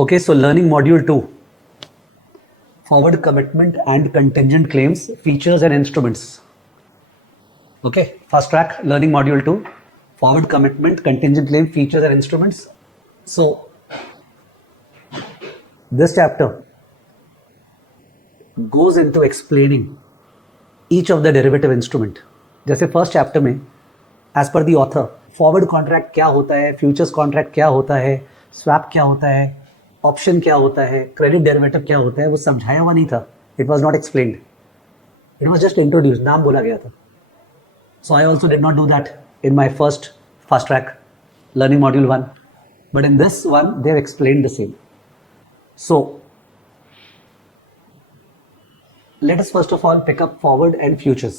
Okay, so learning module 2, forward commitment and contingent claims, features and instruments. Okay, fast track learning module 2, forward commitment, contingent claim, features and instruments. So this chapter goes into explaining each of the derivative instrument. जैसे first chapter में as per the author forward contract क्या होता है, futures contract क्या होता है, swap क्या होता है, ऑप्शन क्या होता है, क्रेडिट डेरिवेटिव क्या होता है, वो समझाया हुआ नहीं था. It was not explained, it was just introduce, नाम बोला गया था. So I also did not do that in my first fast track learning module 1, but in this one they have explained the same. सो let us first of all pick up forward and futures.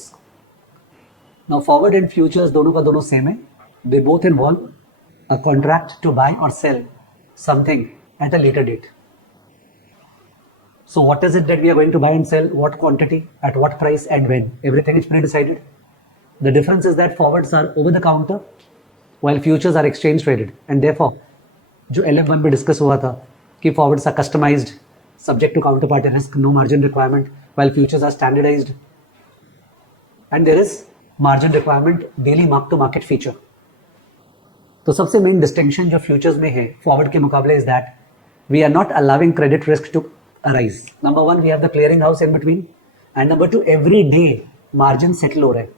Now forward and futures दोनों का दोनों same है. They both involve a contract to buy or sell something at a later date. So what is it that we are going to buy and sell, what quantity, at what price and when? Everything is pre-decided. The difference is that forwards are over the counter while futures are exchange traded, and therefore जो LF1 में discuss हुआ था कि forwards are customized, subject to counterparty risk, no margin requirement, while futures are standardized and there is margin requirement, daily mark to market feature. तो सबसे main distinction जो futures में है फॉरवर्ड के मुकाबले is that we are not allowing credit risk to arise. Number one, we have the clearing house in between, and number two, every day margin settle हो रहा है.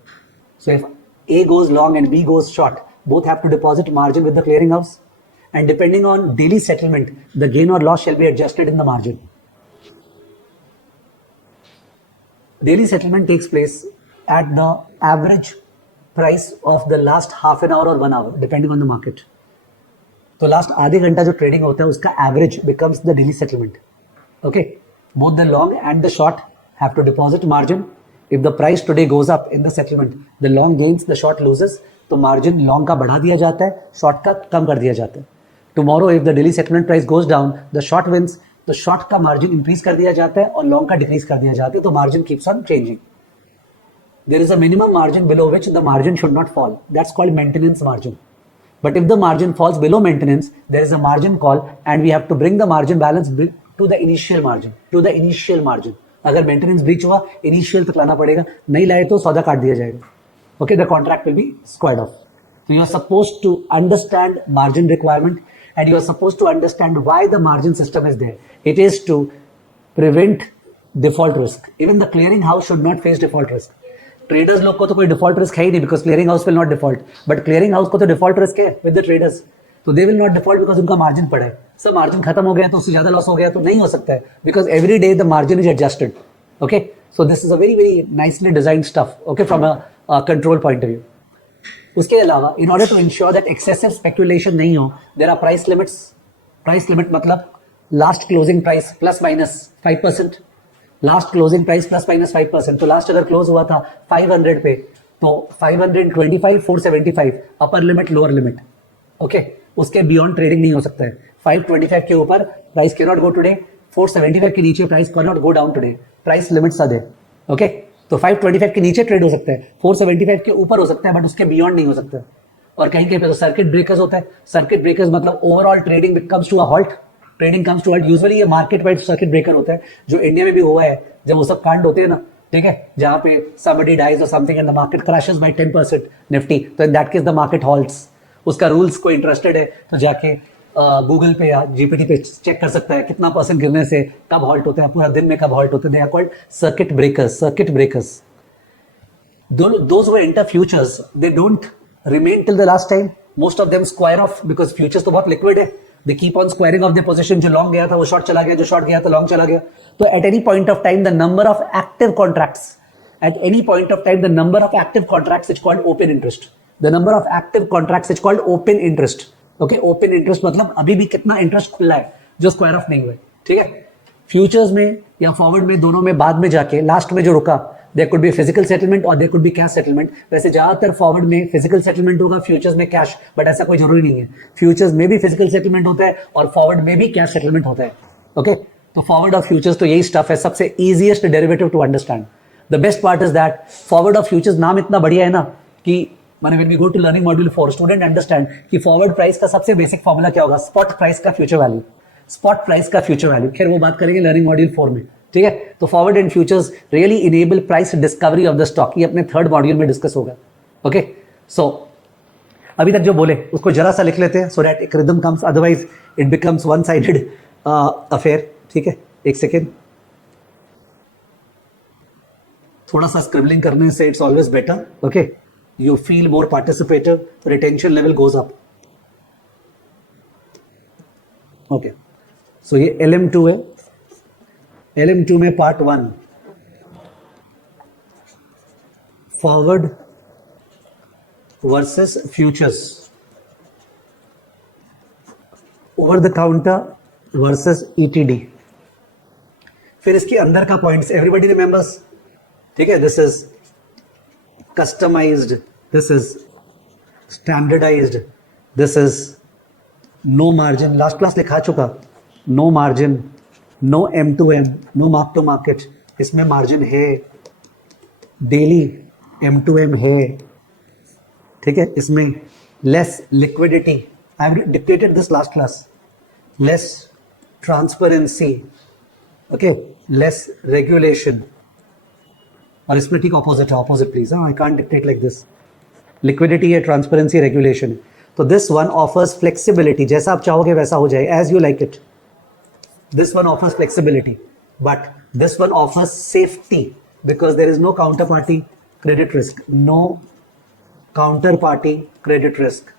So if A goes long and B goes short, both have to deposit margin with the clearing house, and depending on daily settlement, the gain or loss shall be adjusted in the margin. Daily settlement takes place at the average price of the last half an hour or 1 hour, depending on the market. तो last आधे घंटा जो trading होता है उसका average becomes the daily settlement. Okay, both the long and the short have to deposit margin. If the price today goes up in the settlement, the long gains, the short loses. तो margin long का बढ़ा दिया जाता है, short का कम कर दिया जाता है. Tomorrow if the daily settlement price goes down, the short wins. तो शॉर्ट का मार्जिन इंक्रीज कर दिया जाता है और लॉन्ग का डिक्रीज कर दिया जाता है. तो margin keeps on changing. There is a minimum margin below which the margin should not fall. That's called maintenance margin. But if the margin falls below maintenance, there is a margin call and we have to bring the margin balance to the initial margin. अगर maintenance breach हुआ, initial तक लाना पड़ेगा, नहीं लाए तो सौदा काट दिया जाएगा. Okay, the contract will be squared of. So you are supposed to understand margin requirement, and you are supposed to understand why the margin system is there. It is to prevent default risk. Even the clearing house should not face default risk. Traders लोग को तो कोई default risk है ही नहीं, because clearing house will not default. But clearing house को तो default risk है with the traders. तो they will not default because उनका margin पड़ा है. सब margin खत्म हो गया तो उससे ज़्यादा loss हो गया तो नहीं हो सकता है, because every day the margin is adjusted. Okay, so this is a very very nicely designed stuff. Okay, from a control point of view. उसके अलावा in order to ensure that excessive speculation नहीं हो, there are price limits. Price limit मतलब last closing price plus minus 5%. Last closing price plus minus 5%. तो last अगर close हुआ था 500 पे, तो 525, 475 upper limit, lower limit. Okay, उसके बियॉन्ड ट्रेडिंग नहीं हो सकता है. 525 के ऊपर price can not go today, 475 के नीचे price can not go down today. Price limits are there. Okay, तो 525 के नीचे ट्रेड हो सकता है, 475 के ऊपर हो सकता है, बट उसके बियॉन्ड नहीं हो सकता. और कहीं कहीं पे तो सर्किट ब्रेकर्स होता है. सर्किट ब्रेकर्स मतलब overall trading comes to a halt. Trading comes to halt. Usually ये मार्केट वाइड सर्किट ब्रेकर होता है, जो इंडिया में भी हुआ है जब वो सब कांड होते हैं ना, ठीक है, जहां पे somebody dies or something and the market crashes by 10% Nifty, तो in that case the market halts. उसका रूल्स कोई इंटरेस्टेड है तो जाके गूगल पे या जीपीटी पे चेक कर सकता है कितना परसेंट गिरने से कब हॉल्ट होता है, पूरा दिन में कब हॉल्ट होते हैं. They are called circuit breakers. Those who enter futures, they don't remain till the last time. Most of them square off because futures तो बहुत liquid है. They keep on squaring off their position. जो long गया था वो short चला गया, जो short गया था long चला गया. तो at any point of time, the number of active contracts is called open interest. The number of active contracts is called open interest. Okay, open interest मतलब अभी भी कितना इंटरेस्ट खुला है जो स्क्वायर ऑफ नहीं हुआ है. ठीक है, फ्यूचर्स में या फॉरवर्ड में, दोनों में बाद में जाके लास्ट में जो रुका, there could be physical settlement और there could be cash settlement. वैसे ज्यादातर फॉरवर्ड में फिजिकल सेटलमेंट होगा, फ्यूचर्स में कैश, बट ऐसा कोई जरूरी नहीं है. फ्यूचर्स में भी फिजिकल सेटलमेंट होता है और फॉरवर्ड में भी कैश सेटलमेंट होता है. ओके, तो फॉरवर्ड और फ्यूचर्स तो यही स्टफ है, सबसे easiest derivative two understand. The best part is that forward और फ्यूचर्स नाम इतना बढ़िया है ना कि when we go to learning module 4, student understand कि फॉरवर्ड प्राइस का सबसे बेसिक फॉर्मूला क्या होगा, स्पॉट प्राइस का फ्यूचर वैल्यू. स्पॉट प्राइस का फ्यूचर वैल्यू, खैर वो बात करेंगे लर्निंग मॉड्यूल 4 में, ठीक है। तो forward and futures really enable price discovery of the stock, ये अपने थर्ड मॉड्यूल में डिस्कस होगा। ओके, सो अभी तक जो बोले उसको जरा सा लिख लेते हैं सो दैट एक rhythm comes, otherwise it becomes one sided affair, ठीक है। एक सेकेंड, थोड़ा सा स्क्रिबलिंग करने से it's always better, okay, you feel more participative, retention level goes up. Okay, so ये LM2 है, LM2 में part 1 forward versus futures, over the counter versus ETD, फिर इसके अंदर का पॉइंट्स एवरीबडी रिमेंबर्स, ठीक है। This is customised, this is standardised, this is no margin, last class लिखा चुका, no margin, no M2M, no mark to market, इसमें margin है, डेली M2M है, ठीक है। इसमें less liquidity, I have dictated this last class, less transparency, okay, less regulation, और इसमें ठीक ऑपोजिट है, opposite please, I can't dictate like this, liquidity है, ट्रांसपेरेंसी, रेगुलेशन है। तो दिस वन ऑफर्स फ्लेक्सिबिलिटी, जैसा आप चाहोगे वैसा हो जाए, as you like it. This one offers flexibility, but this one offers safety because there is no counter party credit risk, no counter party credit risk.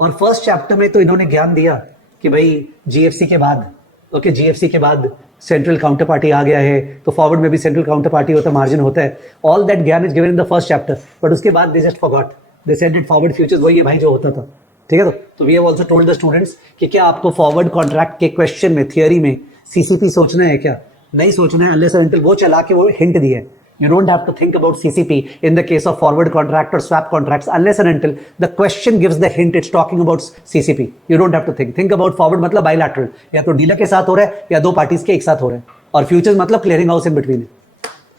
और first chapter में तो इन्होंने ज्ञान दिया कि भाई GFC के बाद, ओके, GFC के बाद सेंट्रल काउंटर पार्टी आ गया है, तो फॉरवर्ड में भी सेंट्रल काउंटर पार्टी होता है, मार्जिन होता है, ऑल दैट ज्ञान is given in the first chapter, but उसके बाद they just forgot, they said it forward futures वही है भाई जो होता था, ठीक है। तो we have also told the students कि क्या आपको फॉरवर्ड कॉन्ट्रैक्ट के क्वेश्चन में, थियरी में CCP सोचना है क्या, नहीं सोचना है, अनलेस एंड अनटिल वो चला के वो हिंट दिए। You don't have to think about CCP in the case of forward contract or swap contracts unless and until the question gives the hint it's talking about CCP. You don't have to think about forward मतलब bilateral, या तो dealer के साथ हो रहा है या दो पार्टीज के एक साथ हो रहे हैं, और फ्यूचर्स मतलब क्लियरिंग हाउस इन बिटवीन है,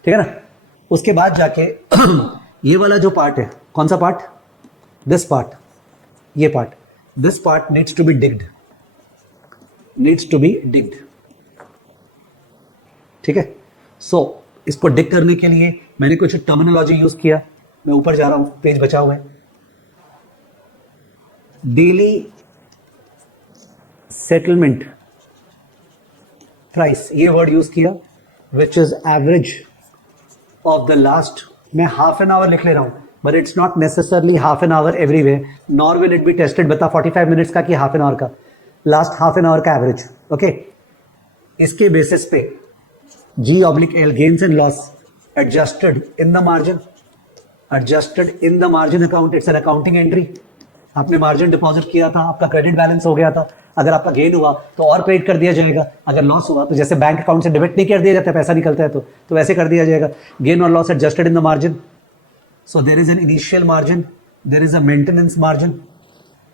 ठीक है ना। उसके बाद जाके ये वाला जो पार्ट है, कौन सा पार्ट, दिस पार्ट, ये part, this part needs to be digged, needs to be digged, ठीक है। सो इसको डिग करने के लिए मैंने कुछ टर्मिनोलॉजी यूज किया, मैं ऊपर जा रहा हूं, पेज बचा हुआ है। डेली सेटलमेंट प्राइस, ये वर्ड यूज किया, which is average of the last, मैं हाफ एन आवर लिख ले रहा हूं, but it's not necessarily half an our everywhere, nor will it be tested, बता 45 मिनट्स का कि हाफ एन आवर का, लास्ट हाफ एन आवर का एवरेज, ओके। इसके बेसिस पे G/L gains and loss adjusted in the margin, adjusted in the margin account, it's an accounting entry। आपने margin deposit किया था, आपका क्रेडिट बैलेंस हो गया था, अगर आपका गेन हुआ तो और क्रेडिट कर दिया जाएगा, अगर लॉस हुआ तो जैसे बैंक अकाउंट से डेबिट नहीं कर दिया जाता है, पैसा निकलता है तो वैसे कर दिया जाएगा। गेन और loss adjusted in the margin, so there is an initial margin, there is a maintenance margin,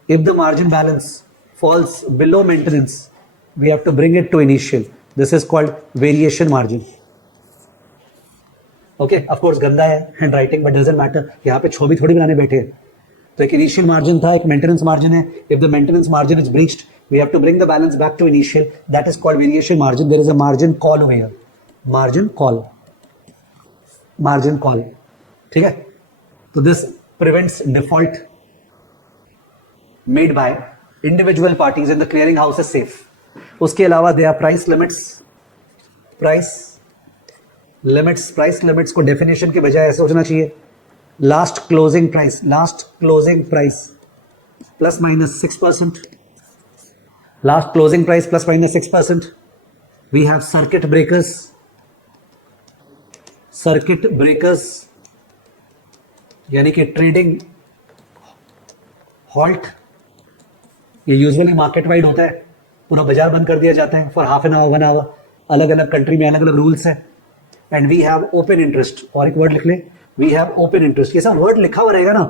if the margin balance falls below maintenance we have to bring it to initial, this is called variation margin, okay। of course गंदा है hand writing, but doesn't matter, यहाँ पे छवि थोड़ी बनाने बैठे हैं। तो एक इनिशियल मार्जिन था, एक मेंटेनेंस मार्जिन है, if the maintenance margin is breached we have to bring the balance back to initial, that is called variation margin. There is a margin call over here, margin call, margin call, ठीक है। तो this prevents default made by individual parties in the clearing house is safe. उसके अलावा they are price limits, price limits, price limits को definition के बजाय ऐसे सोचना चाहिए, last closing price, last closing price plus minus 6%, last closing price plus minus 6%। We have circuit breakers, circuit breakers यानी कि ट्रेडिंग हॉल्ट, ये यूजुअली मार्केट वाइड होता है, पूरा बाजार बंद कर दिया जाता है for half an hour, 1 hour, अलग अलग कंट्री में अलग अलग रूल्स है। And we have open interest, और एक वर्ड लिख ले, वी हैव ओपन इंटरेस्ट, ये सब वर्ड लिखा हुआ रहेगा ना,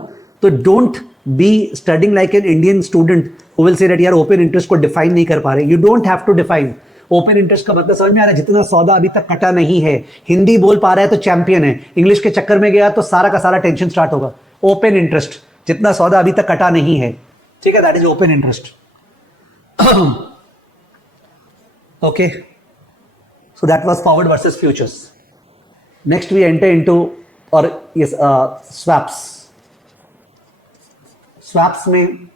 तो don't be studying like an Indian student who will say that यार ओपन इंटरेस्ट को डिफाइन नहीं कर पा रहे। You don't have to define open interest का मतलब समझ में आ रहा है, जितना सौदा अभी तक कटा नहीं है, हिंदी बोल पा रहा है तो चैंपियन है, इंग्लिश के चक्कर में गया तो सारा का सारा टेंशन स्टार्ट होगा। ओपन इंटरेस्ट, जितना सौदा अभी तक कटा नहीं है, ठीक है, that is open interest. Okay, so that was forward versus futures. Next we enter into swaps. Swaps में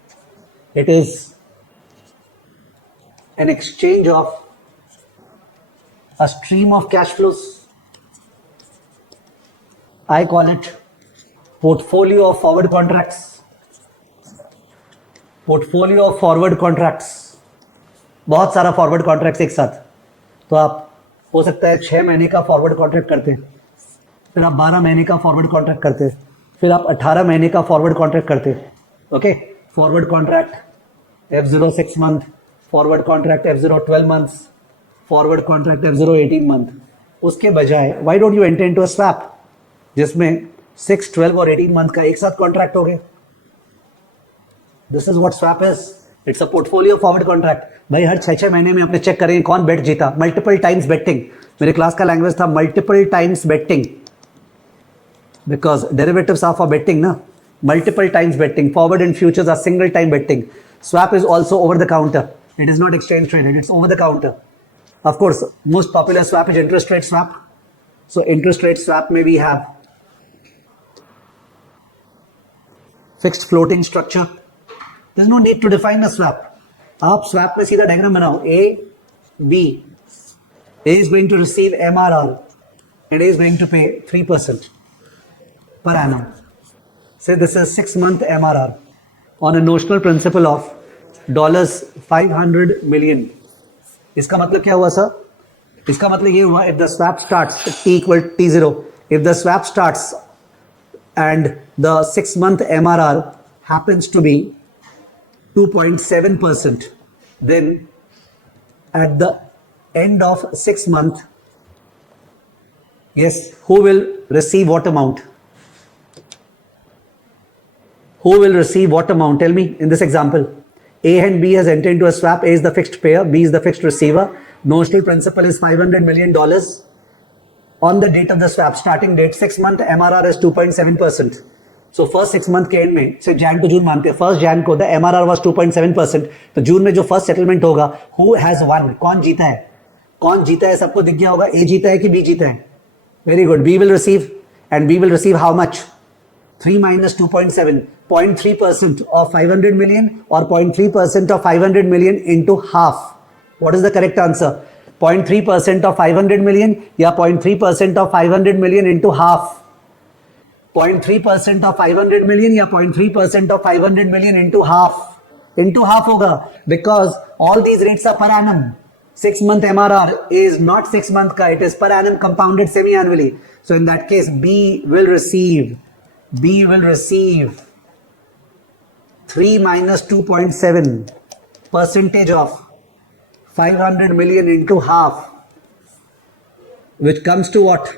it is an exchange of a stream of cash flows. I call it portfolio of forward contracts. Portfolio of forward contracts. बहुत सारा forward contracts एक साथ. तो आप हो सकता है 6 महीने का फॉरवर्ड कॉन्ट्रैक्ट करते हैं, फिर आप 12 महीने का फॉरवर्ड कॉन्ट्रैक्ट करते हैं, फिर आप 18 महीने का फॉरवर्ड कॉन्ट्रैक्ट करते हैं. Okay, forward contract F0 6 month, forward contract F0 12 months, forward contract F0 18 month. उसके बजाय why don't you enter into a swap जिसमें 6, 12 और 18 मंथ का एक साथ कॉन्ट्रैक्ट हो गया. This is what swap is. It's a portfolio forward contract. भाई हर 6 महीने में अपने चेक करेंगे कौन बेट जीता. Multiple times betting. मेरे क्लास का लैंग्वेज था multiple times betting, because derivatives are for betting ना. Multiple times betting. Forward and futures are single time betting. Swap is also over the counter. It is not exchange traded, it's over the counter. Of course most popular swap is interest rate swap. So interest rate swap में we have fixed floating structure. There's no need to define a swap. आप swap में सीधा diagram बनाओ. A is going to receive MRR and A is going to pay 3% per annum. Say this is 6-month MRR on a notional principal of $500 million. इसका मतलब क्या हुआ sir? इसका मतलब ये हुआ if the swap starts T equal T0, if the swap starts and the 6-month MRR happens to be 2.7%, then at the end of 6 months, yes, who will receive what amount? Who will receive what amount? Tell me in this example. A and B has entered into a swap. A is the fixed payer, B is the fixed receiver. Notional principal is $500 million. On the date of the swap, starting date, 6-month MRR is 2.7%. So first 6 month के and में से जैन को जून मानते हैं. First Jan को the MRR was 2.7%. तो जून में जो फर्स्ट सेटलमेंट होगा, हु हैज वन, कौन जीता है? कौन जीता है सबको दिख गया होगा. ए जीता है कि बी जीता है? Very good. B will receive, and B will receive how much? 3 minus 2.7, 0.3% of 500 million or 0.3% of 500 million into half. What is the correct answer? 0.3% of 500 million या 0.3% of 500 million into half? 0.3% of 500 million या 0.3% of 500 million into half. Into half होगा because all these rates are per annum. 6-month MRR is not 6 month का, it is per annum compounded semi-annually. So in that case, B will receive 3 minus 2.7 percentage of 500 million into half, which comes to what?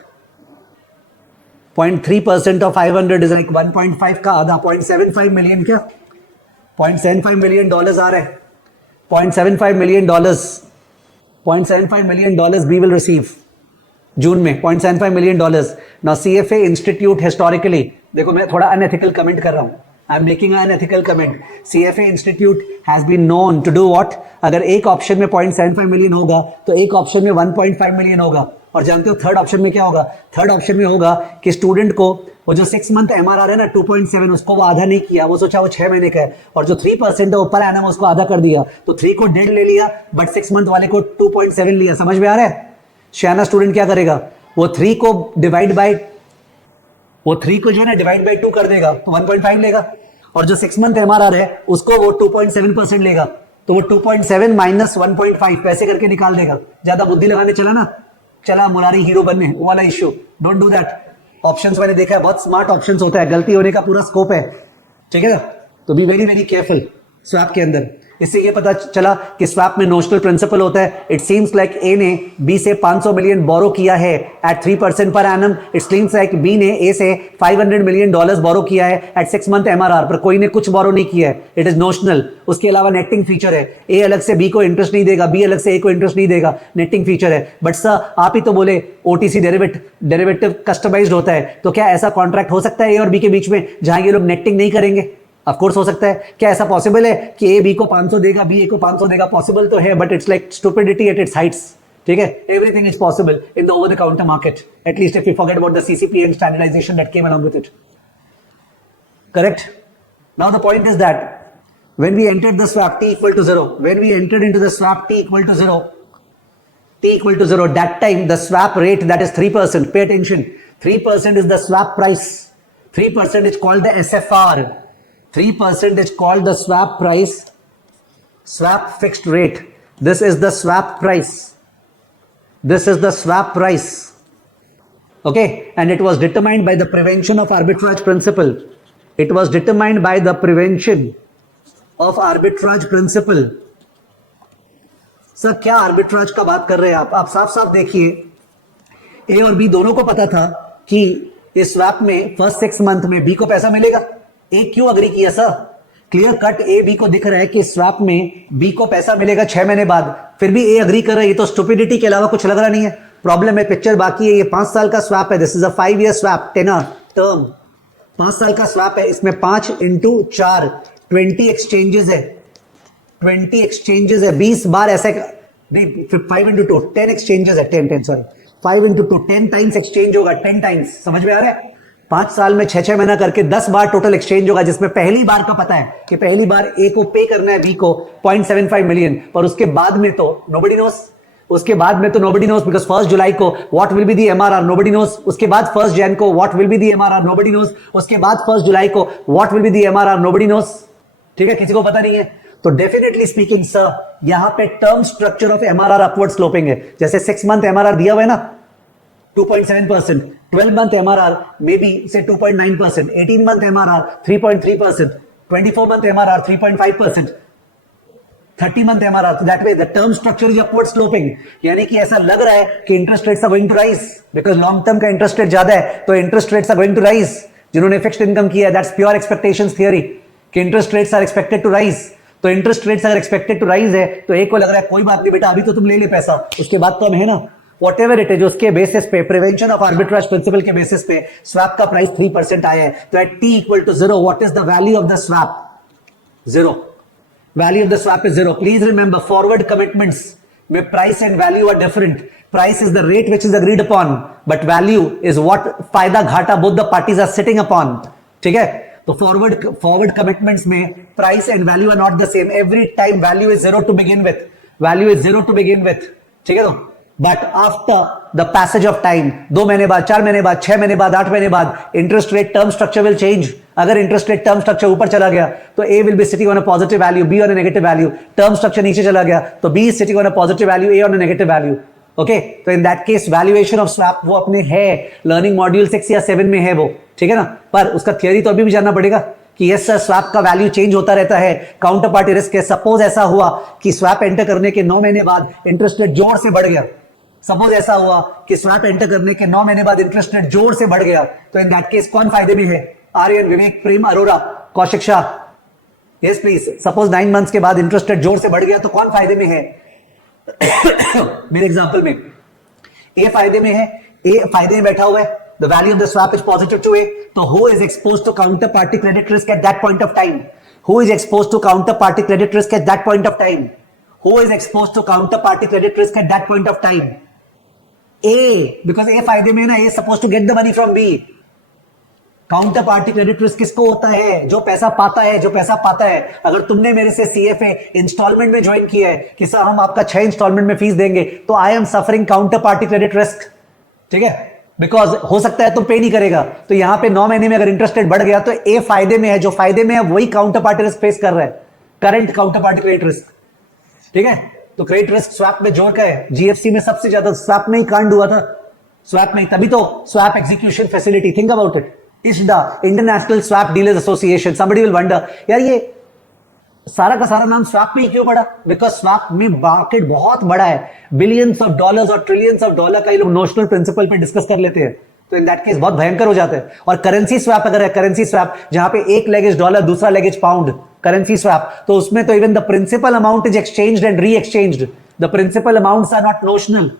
0.3% of 500 is like 1.5 का आधा. 0.75 million क्या? 0.75 million dollars आ रहा है. 0.75 million dollars. 0.75 million dollars B will receive जून में. 0.75 million dollars. Now CFA Institute historically, देखो मैं थोड़ा unethical comment कर रहा हूँ. I'm making an unethical comment. CFA Institute has been known to do what? अगर एक ऑप्शन में 0.75 million होगा तो एक ऑप्शन में 1.5 million होगा. और जानते हो थर्ड ऑप्शन में क्या होगा? थर्ड ऑप्शन में होगा कि स्टूडेंट को वो जो 6 मंथ MRR है ना 2.7, उसको वो आधा नहीं किया, वो सोचा वो 6 महीने का है, और जो 3% है ऊपर एनम उसको आधा कर दिया. तो 3 को 1.5 ले लिया, बट 6 मंथ वाले को 2.7 लिया. समझ में आ रहा है? शैना स्टूडेंट क्या करेगा? वो 3 को डिवाइड बाय वो 3 को जो है ना डिवाइड बाय 2 कर देगा तो 1.5 लेगा, और जो 6 मंथ MRR है उसको वो 2.7% लेगा, तो वो 2.7 माइनस 1.5 पैसे करके निकाल देगा. ज्यादा बुद्धि लगाने चला ना, चला मुरारी हीरो बनने, वो वाला issue. Don't do that. Options मैंने देखा है, बहुत स्मार्ट ऑप्शंस होता है, गलती होने का पूरा स्कोप है. ठीक है ना? तो B very very careful swap के अंदर. इससे ये पता चला कि स्वैप में नोशनल प्रिंसिपल होता है. इट सीम्स लाइक ए ने बी से 500 मिलियन बोरो किया है एट 3% पर annum. It seems like B ने ए से $500 मिलियन बोरो किया है एट 6 मंथ MRR. पर कोई ने कुछ बोरो नहीं किया है. It is notional. उसके अलावा नेटिंग फीचर है. ए अलग से बी को इंटरेस्ट नहीं देगा, बी अलग से ए को इंटरेस्ट नहीं देगा. नेटिंग फीचर है. बट सर आप ही तो बोले ओटीसी डेरिवेटिव कस्टमाइज्ड होता है, तो क्या ऐसा कॉन्ट्रैक्ट हो सकता है ए और बी के बीच में जहां ये लोग नेटिंग नहीं करेंगे? ऑफ कोर्स हो सकता है। क्या ऐसा पॉसिबल है कि ए बी को 500 देगा, बी ए को 500 देगा? पॉसिबल तो है, but it's like stupidity at its heights. ठीक है, everything is possible in the over the counter market, at least if you forget about the CCP and standardization that came along with it. Correct? Now the point is that when we entered the swap t equal to 0, when we entered into the swap t equal to 0, that time the swap rate, that is 3%, pay attention, 3% is the swap price, 3% is called the SFR, 3% is called the swap price, swap fixed rate. This is the swap price, this is the swap price, okay, and it was determined by the prevention of arbitrage principle. It was determined by the prevention of arbitrage principle. Sir क्या arbitrage का बात कर रहे हैं आप साफ साफ देखिए, ए और बी दोनों को पता था कि इस स्वैप में फर्स्ट 6 मंथ में बी को पैसा मिलेगा। ए क्यों अग्री किया sir? Clear cut A B को दिख रहा है कि स्वैप में बी को पैसा मिलेगा 6 महीने बाद, फिर भी ए अग्री कर रहा है। ये तो स्टुपिडिटी के अलावा कुछ लग रहा नहीं है। प्रॉब्लम है, पिक्चर बाकी है। ये 5 साल का स्वैप है, this is a 5 year swap, tenor term, 5 साल का स्वैप है। इसमें 5 × 4 20 एक्सचेंजेस है, 20 एक्सचेंजेस है, 20 बार ऐसे नहीं, 5 × 2 10 एक्सचेंजेस है, 10 सॉरी 5 × 2 10 टाइम्स एक्सचेंज होगा, 10 टाइम्स। समझ में आ रहा है? 5 साल में 6 महीना करके 10 बार टोटल एक्सचेंज होगा, जिसमें पहली बार का पता है कि पहली बार ए को पे करना है बी को 0.75 मिलियन, पर उसके बाद में तो नोबडी नोस, उसके बाद में तो नोबडी नोस, बिकॉज 1 जुलाई को what will be the MRR, nobody nose. उसके बाद 1 जैन को what will be the MRR, nobody nose. उसके बाद 1 जुलाई को what will be the MRR, nobody nose. ठीक है, किसी को पता नहीं है। तो डेफिनेटली स्पीकिंग सर, यहां पे term structure of MRR upward sloping है। जैसे 6 मंथ एमआरआर दिया हुआ है ना 2.7%, 12 मंथ एमआरआर मे बी से 2.9%, 18 month MRR 3.3%, 24 month MRR 3.5%, 30 month MRR. That way the term structure is upward sloping, यानी कि ऐसा लग रहा है कि interest rates are going to rise, because long term का इंटरेस्ट रेट ज्यादा है, तो interest rates are going to rise. जिन्होंने फिक्स्ड इनकम किया है, दैट्स प्योर एक्सपेक्टेशंस थियरी कि interest rates are expected to rise. तो इंटरेस्ट रेट्स अगर एक्सपेक्टेड टू राइज है, तो एक को लग रहा है कोई बात नहीं बेटा, अभी तो तुम ले ले पैसा, उसके बाद तो हम है ना वॉट एवर इट इज, उसके बेसिस पे, प्रिवेंशन ऑफ आर्बिट्राज प्रिंसिपल के बेसिस पे स्वैप का प्राइस 3% आया है। तो at t = 0 what is the value of the swap? 0। Value of the swap is 0। Please remember, forward commitments में price and value are different. Price is the rate which is agreed upon, but value is what फायदा घाटा both the parties are sitting upon. ठीक है, तो forward commitments में price and value are not the same. Every time value is 0 to begin with, value is 0 to begin with. ठीक है, तो but after the passage of time, 2 महीने बाद, 4 महीने बाद, 6 महीने बाद, 8 महीने बाद, interest rate term structure will change. अगर इंटरेस्ट रेट टर्म स्ट्रक्चर ऊपर चला गया तो A will be sitting on a positive value, B on a negative value. Term structure नीचे चला गया तो B is sitting on a positive value, A on a negative value. Okay, तो in that case valuation of swap वो अपने है learning module 6 या 7 में है वो। ठीक है ना, पर उसका थियरी तो अभी भी जानना पड़ेगा कि यस सर स्वैप का वैल्यू चेंज होता रहता है, काउंटर पार्टी रिस्क है। सपोज ऐसा हुआ कि स्वैप एंटर करने के 9 महीने बाद इंटरेस्ट रेट जोर से बढ़ गया, सपोज ऐसा हुआ कि स्वैप एंटर करने के 9 महीने बाद इंटरेस्ट रेट जोर से बढ़ गया, तो इन दैट केस कौन फायदे में है? Aryan, Vivek, Prem, Arora, Kaushik Shah, yes please. Suppose 9 months के बाद इंटरेस्ट रेट जोर से बढ़ गया तो कौन फायदे में है? मेरे एग्जांपल में ए फायदे में है, ए फायदे में बैठा हुआ है, the value of the swap is positive to A, so who is exposed to counterparty credit risk at that point of time? Who is exposed to counterparty credit risk at that point of time? Who is exposed to counterparty credit risk at that point of time? A, because A फायदे में ना, A is supposed to get the money from B. Counter party credit risk किसको होता है? जो पैसा पाता है, जो पैसा पाता है। अगर तुमने मेरे से CFA इंस्टॉलमेंट में ज्वाइन किया है कि सर हम आपका 6 इंस्टॉलमेंट में फीस देंगे, तो I am suffering counter party credit risk. ठीक है, बिकॉज हो सकता है तुम पे नहीं करेगा, तो यहां पे 9 महीने में अगर इंटरेस्ट रेट बढ़ गया तो ए फायदे में है, जो फायदे में है वही काउंटर पार्टी रिस्क फेस कर रहा है, current counter party credit risk. ठीक है, तो क्रेडिट रिस्क स्वैप में जोर का है। जीएफसी में सबसे ज्यादा स्वैप में ही कांड हुआ था, स्वैप में, तभी तो swap execution facility, think about it, ISDA, international swap dealers association. Somebody will wonder यार ये सारा का सारा नाम स्वैप में ही क्यों पड़ा? बिकॉज स्वैप में मार्केट बहुत बड़ा है, बिलियंस ऑफ डॉलर्स और ट्रिलियंस ऑफ डॉलर का ये लोग नोशनल प्रिंसिपल पे डिस्कस कर लेते हैं, तो इन दैट केस बहुत भयंकर हो जाता है। और करेंसी स्वैप अगर है, करेंसी स्वैप जहां पे एक लेग इज डॉलर, दूसरा leg is pound, currency swap, तो उसमें तो even the principal amount is exchanged and re exchanged, the principal amounts are not notional.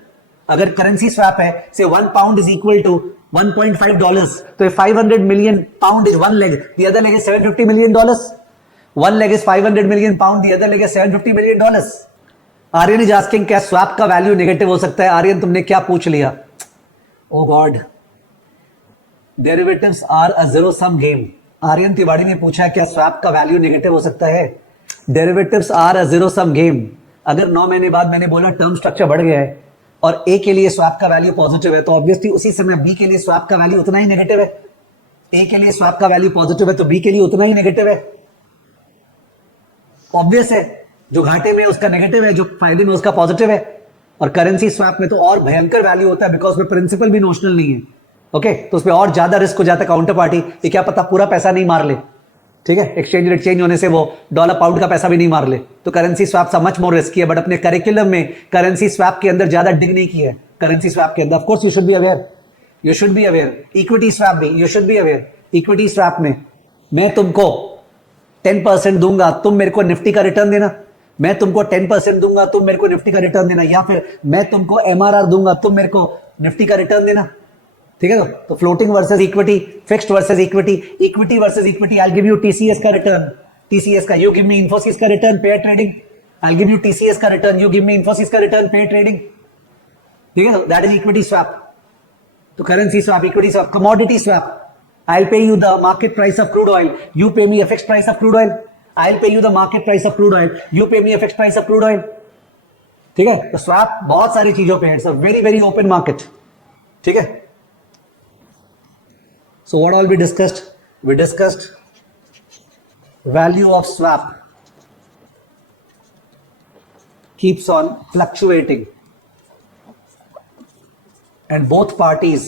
अगर करेंसी स्वैप है, से 1 pound is equal to $1.5. So if 500 million pound is one leg, the other leg is $750 million. One leg is 500 million pound, the other leg is $750 million. Aryan is asking क्या swap का value negative हो सकता है? आर्यन तुमने क्या पूछ लिया? Oh God, derivatives are a zero sum game. Aryan Tiwari ने पूछा क्या स्वैप का वैल्यू नेगेटिव हो सकता है? Derivatives are a zero sum game. अगर 9 महीने बाद मैंने बोला टर्म स्ट्रक्चर बढ़ गया है और ए के लिए स्वैप का वैल्यू पॉजिटिव है, तो ऑब्वियसली उसी समय बी के लिए स्वैप का वैल्यू उतना ही नेगेटिव है. ए के लिए स्वैप का वैल्यू पॉजिटिव है तो बी के लिए उतना ही नेगेटिव है. ऑब्वियस है, जो घाटे में उसका नेगेटिव है, जो फायदे में उसका पॉजिटिव है. और करेंसी स्वैप में तो और भयंकर वैल्यू होता है, बिकॉज में प्रिंसिपल भी नोशनल नहीं है. ओके, तो उसमें और ज्यादा रिस्क हो जाता है काउंटर पार्टी. ये क्या पता पूरा पैसा नहीं मार ले. ठीक है, एक्सचेंज रेट चेंज होने से वो डॉलर पाउंड का पैसा भी नहीं मार ले. तो करेंसी स्वैप सा मच मोर रिस्की है. बट अपने करिकुलम में करेंसी स्वैप के अंदर ज्यादा डिग नहीं किया है. करेंसी स्वैप के अंदर of course you should be aware, you should be aware. Equity swap भी you should be aware. Equity swap में मैं तुमको 10% दूंगा, तुम मेरे को निफ्टी का रिटर्न देना. मैं तुमको 10% दूंगा, तुम मेरे को निफ्टी का रिटर्न देना. या फिर मैं तुमको एमआरआर दूंगा, तुम मेरे को निफ्टी का रिटर्न देना. ठीक है, तो floating versus equity, fixed versus equity, equity versus equity. I give you TCS का रिटर्न, टीसीएस का. यू गिव मी इंफोसिस का return, pair trading. I give you TCS का return, you give me Infosys का रिटर्न, पेयर ट्रेडिंग. ठीक है, that is equity swap. तो currency swap, equity swap. Commodity swap, I'll pay you the market price of crude oil, you pay me a fixed price of crude oil. I'll pay you the market price of crude oil, you pay me a fixed price of crude oil. ठीक है, तो swap बहुत सारी चीजों पे है. It's a very very open market. ठीक है, so what all we discussed value of swap keeps on fluctuating and both parties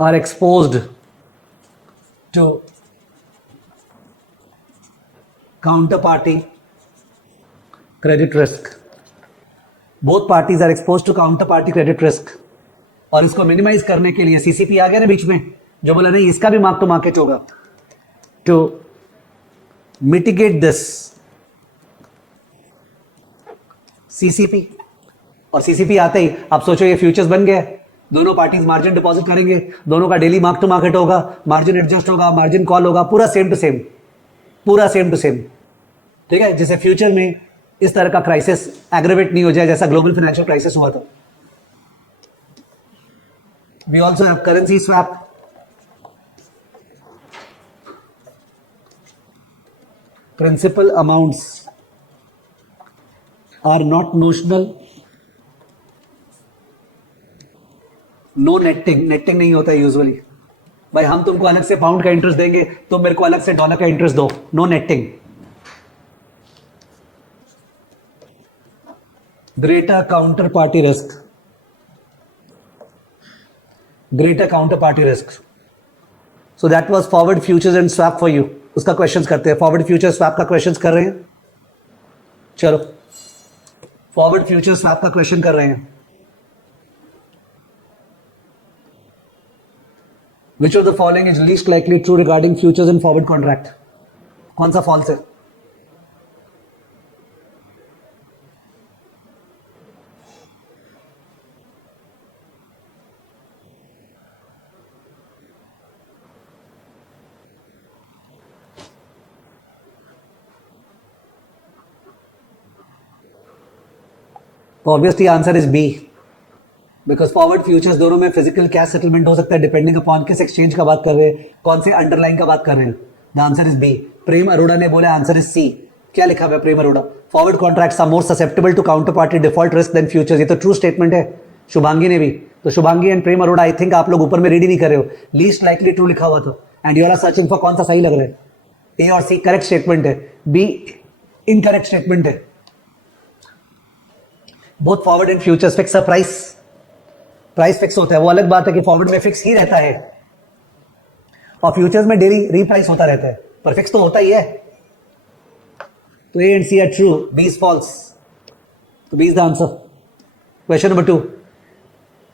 are exposed to counterparty credit risk. Both parties are exposed to counterparty credit risk. और इसको minimise करने के लिए CCP आ गया ना बीच में, जो बोला नहीं इसका भी मार्क टू मार्केट होगा. टू मिटिगेट दिस सीसीपी, और सीसीपी आते ही आप सोचो ये फ्यूचर्स बन गया. दोनों पार्टीज मार्जिन डिपॉजिट करेंगे, दोनों का डेली मार्क टू मार्केट होगा, मार्जिन एडजस्ट होगा, मार्जिन कॉल होगा, पूरा सेम टू सेम, पूरा सेम टू सेम. ठीक है, जिससे फ्यूचर में इस तरह का क्राइसिस एग्रेवेट नहीं हो जाए जैसा ग्लोबल फाइनेंशियल क्राइसिस हुआ था. We also have currency swap. Principal amounts are not notional. No netting, netting नहीं होता है यूजुअली. भाई हम तुमको अलग से पाउंड का इंटरेस्ट देंगे, तुम मेरे को अलग से डॉलर का इंटरेस्ट दो. No netting. Greater counter party risk, greater counter party risk. So that was forward futures and swap for you. उसका क्वेश्चंस करते हैं. फॉरवर्ड फ्यूचर स्वैप का क्वेश्चंस कर रहे हैं. चलो, फॉरवर्ड फ्यूचर स्वैप का क्वेश्चन कर रहे हैं. Which of the following is least likely true regarding futures and forward contract? कौन सा फॉल्स है? तो obviously answer is B, because forward futures दोनों में फिजिकल कैश सेटलमेंट हो सकता है डिपेंडिंग अपॉन किस एक्सचेंज का बात कर रहे हैं, कौन से अंडरलाइन का बात कर रहे हैं. The answer is B. Prem Arora ने बोला आंसर इज सी. क्या लिखा हुआ है Prem Arora? Forward contracts are more susceptible to counter party default risk than futures. ये तो ट्रू स्टेटमेंट है. शुभांगी ने भी, तो Shubhangi and Prem Arora I think आप लोग ऊपर में रीड ही नहीं कर रहे हो. लीस्ट लाइकली ट्रू लिखा हुआ था and you are searching for कौन सा सही लग रहा है. ए और सी करेक्ट स्टेटमेंट है, बी इनकरेक्ट स्टेटमेंट है. Both forward and futures fix price, price fix होता है. वो अलग बात है कि फॉरवर्ड में फिक्स ही रहता है और फ्यूचर्स में डेली रीप्राइस होता रहता है, पर फिक्स तो होता ही है. तो A and C are true, B is false. तो B is the answer. Question number 2,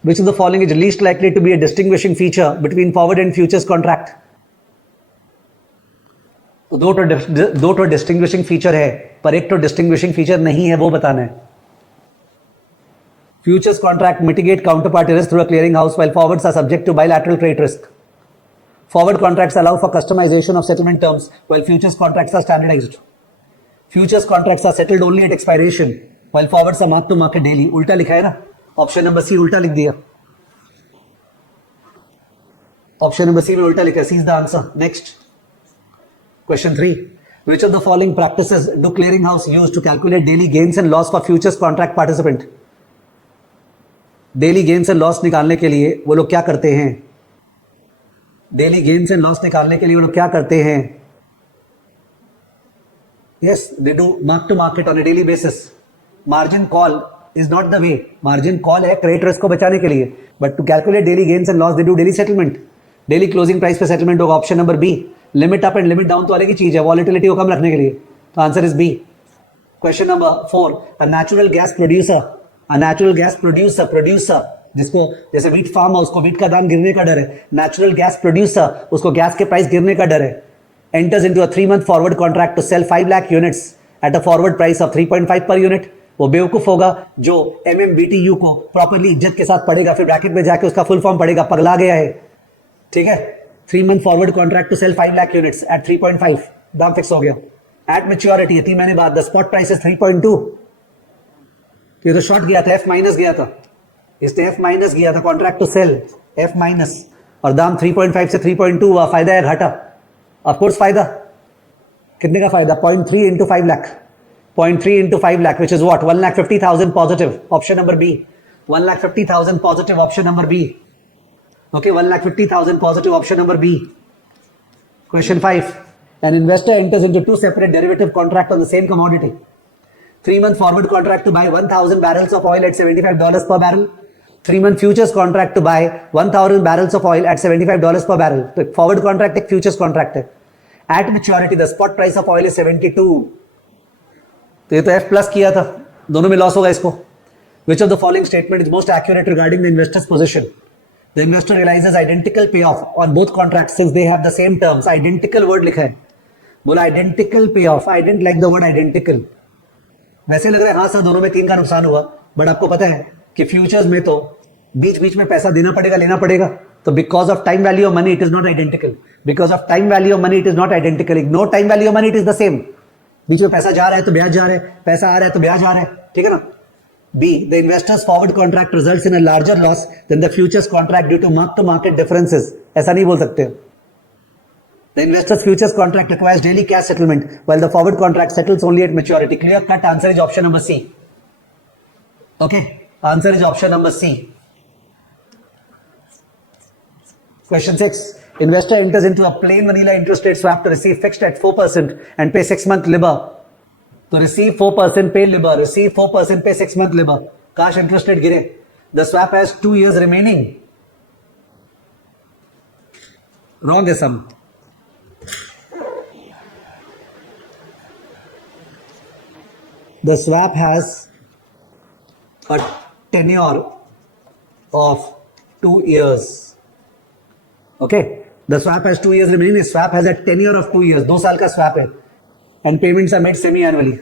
which of the following is least likely to be a distinguishing feature between forward and futures contract? तो दो तो distinguishing feature है, पर एक तो distinguishing feature नहीं है, वो बताना है. Futures contract mitigate counterparty risk through a clearing house, while forwards are subject to bilateral credit risk. Forward contracts allow for customization of settlement terms, while futures contracts are standardized. Futures contracts are settled only at expiration, while forwards are mark to market daily. उल्टा लिखा है ना, option number सी उल्टा लिख दिया. Option number सी में उल्टा लिखा है. C is the answer. Next question 3. Which of the following practices do clearinghouse use to calculate daily gains and loss for futures contract participant? Daily gains and loss निकालने के लिए वो लोग क्या करते हैं? डेली गेन्स एंड लॉस निकालने के लिए वो लोग क्या करते हैं? Yes, they do mark to market on a daily basis. Margin call is not the way. Margin call है क्रेडिट रिस्क को बचाने के लिए, but to calculate daily gains and loss they do daily settlement. Daily closing price पे settlement होगा. Option number B. Limit up and limit down तो अलग ही चीज है, वॉलेटिलिटी को कम रखने के लिए. तो answer is B. Question number 4. A natural gas producer जिसको जैसे वीट फार्म है उसको वीट का दाम गिरने का डर है. नेचुरल गैस प्रोड्यूसर उसको गैस के प्राइस गिरने का डर है. Enters into a 3-month forward contract to sell 5 lakh units at a forward price of 3.5 पर यूनिट. वो बेवकूफ होगा जो MMBTU को प्रॉपरली इज्जत के साथ पढ़ेगा, फिर ब्रैकेट में जाके उसका फुल फॉर्म पढ़ेगा. पगला गया है. ठीक है. 3-month forward contract to sell 5 lakh units at 3.5. दाम फिक्स हो गया. एट मेच्योरिटी 3 महीने बाद द स्पॉट प्राइस इज 3.2. ये तो शॉर्ट गया था, F माइनस गया था. इसने F माइनस गया था contract to sell F minus, और दाम 3.5 से 3.2 हुआ. फायदा या घाटा? ऑफकोर्स फायदा. कितने का फायदा? 0.3 into 5 lakh. 0.3 into 5 lakh which is what 1,50,000 positive. Option number B. 1,50,000 positive. Option number B. Okay, 1,50,000 positive. Option number B. Question 5. An investor enters into two separate derivative contracts on the same commodity. 3-month forward contract to buy 1,000 barrels of oil at $75 per barrel. 3-month futures contract to buy 1,000 barrels of oil at $75 per barrel. तो forward contract एक futures contract है. At maturity the spot price of oil is 72. तो ये तो F plus किया था, दोनों में लॉस होगा इसको. Which of the following statement is most accurate regarding the investor's position? The investor realizes identical payoff on both contracts since they have the same terms. Identical word लिखा है. बोला identical payoff. I didn't like the word identical. वैसे लग रहा है हाँ sir दोनों में 3 का नुकसान हुआ, बट आपको पता है कि फ्यूचर्स में तो बीच बीच में पैसा देना पड़ेगा, लेना पड़ेगा. तो because of time value of money it is not identical. Because of time value of money it is not identical. Ignore time value of money it is the same. बीच में पैसा जा रहा है तो ब्याज जा रहा है, पैसा आ रहा है तो ब्याज आ रहा है. ठीक है ना. B. The investor's forward contract results in a larger loss than the futures contract due to mark-to-market differences. ऐसा नहीं बोल सकते. The investor's futures contract requires daily cash settlement, while the forward contract settles only at maturity. Clear cut. Answer is option number C. Okay. Answer is option number C. Question 6. Investor enters into a plain vanilla interest rate swap to receive fixed at 4% and pay 6-month LIBOR. तो receive 4% पे LIBOR, receive 4% पे 6-month LIBOR. काश interest rate गिरे. The swap has 2 years remaining. Wrong है some. The swap has a tenure of 2 years. Okay. The swap has 2 years remaining. The swap has a tenure of 2 years. 2 साल का swap है. And payments are made semi-annually.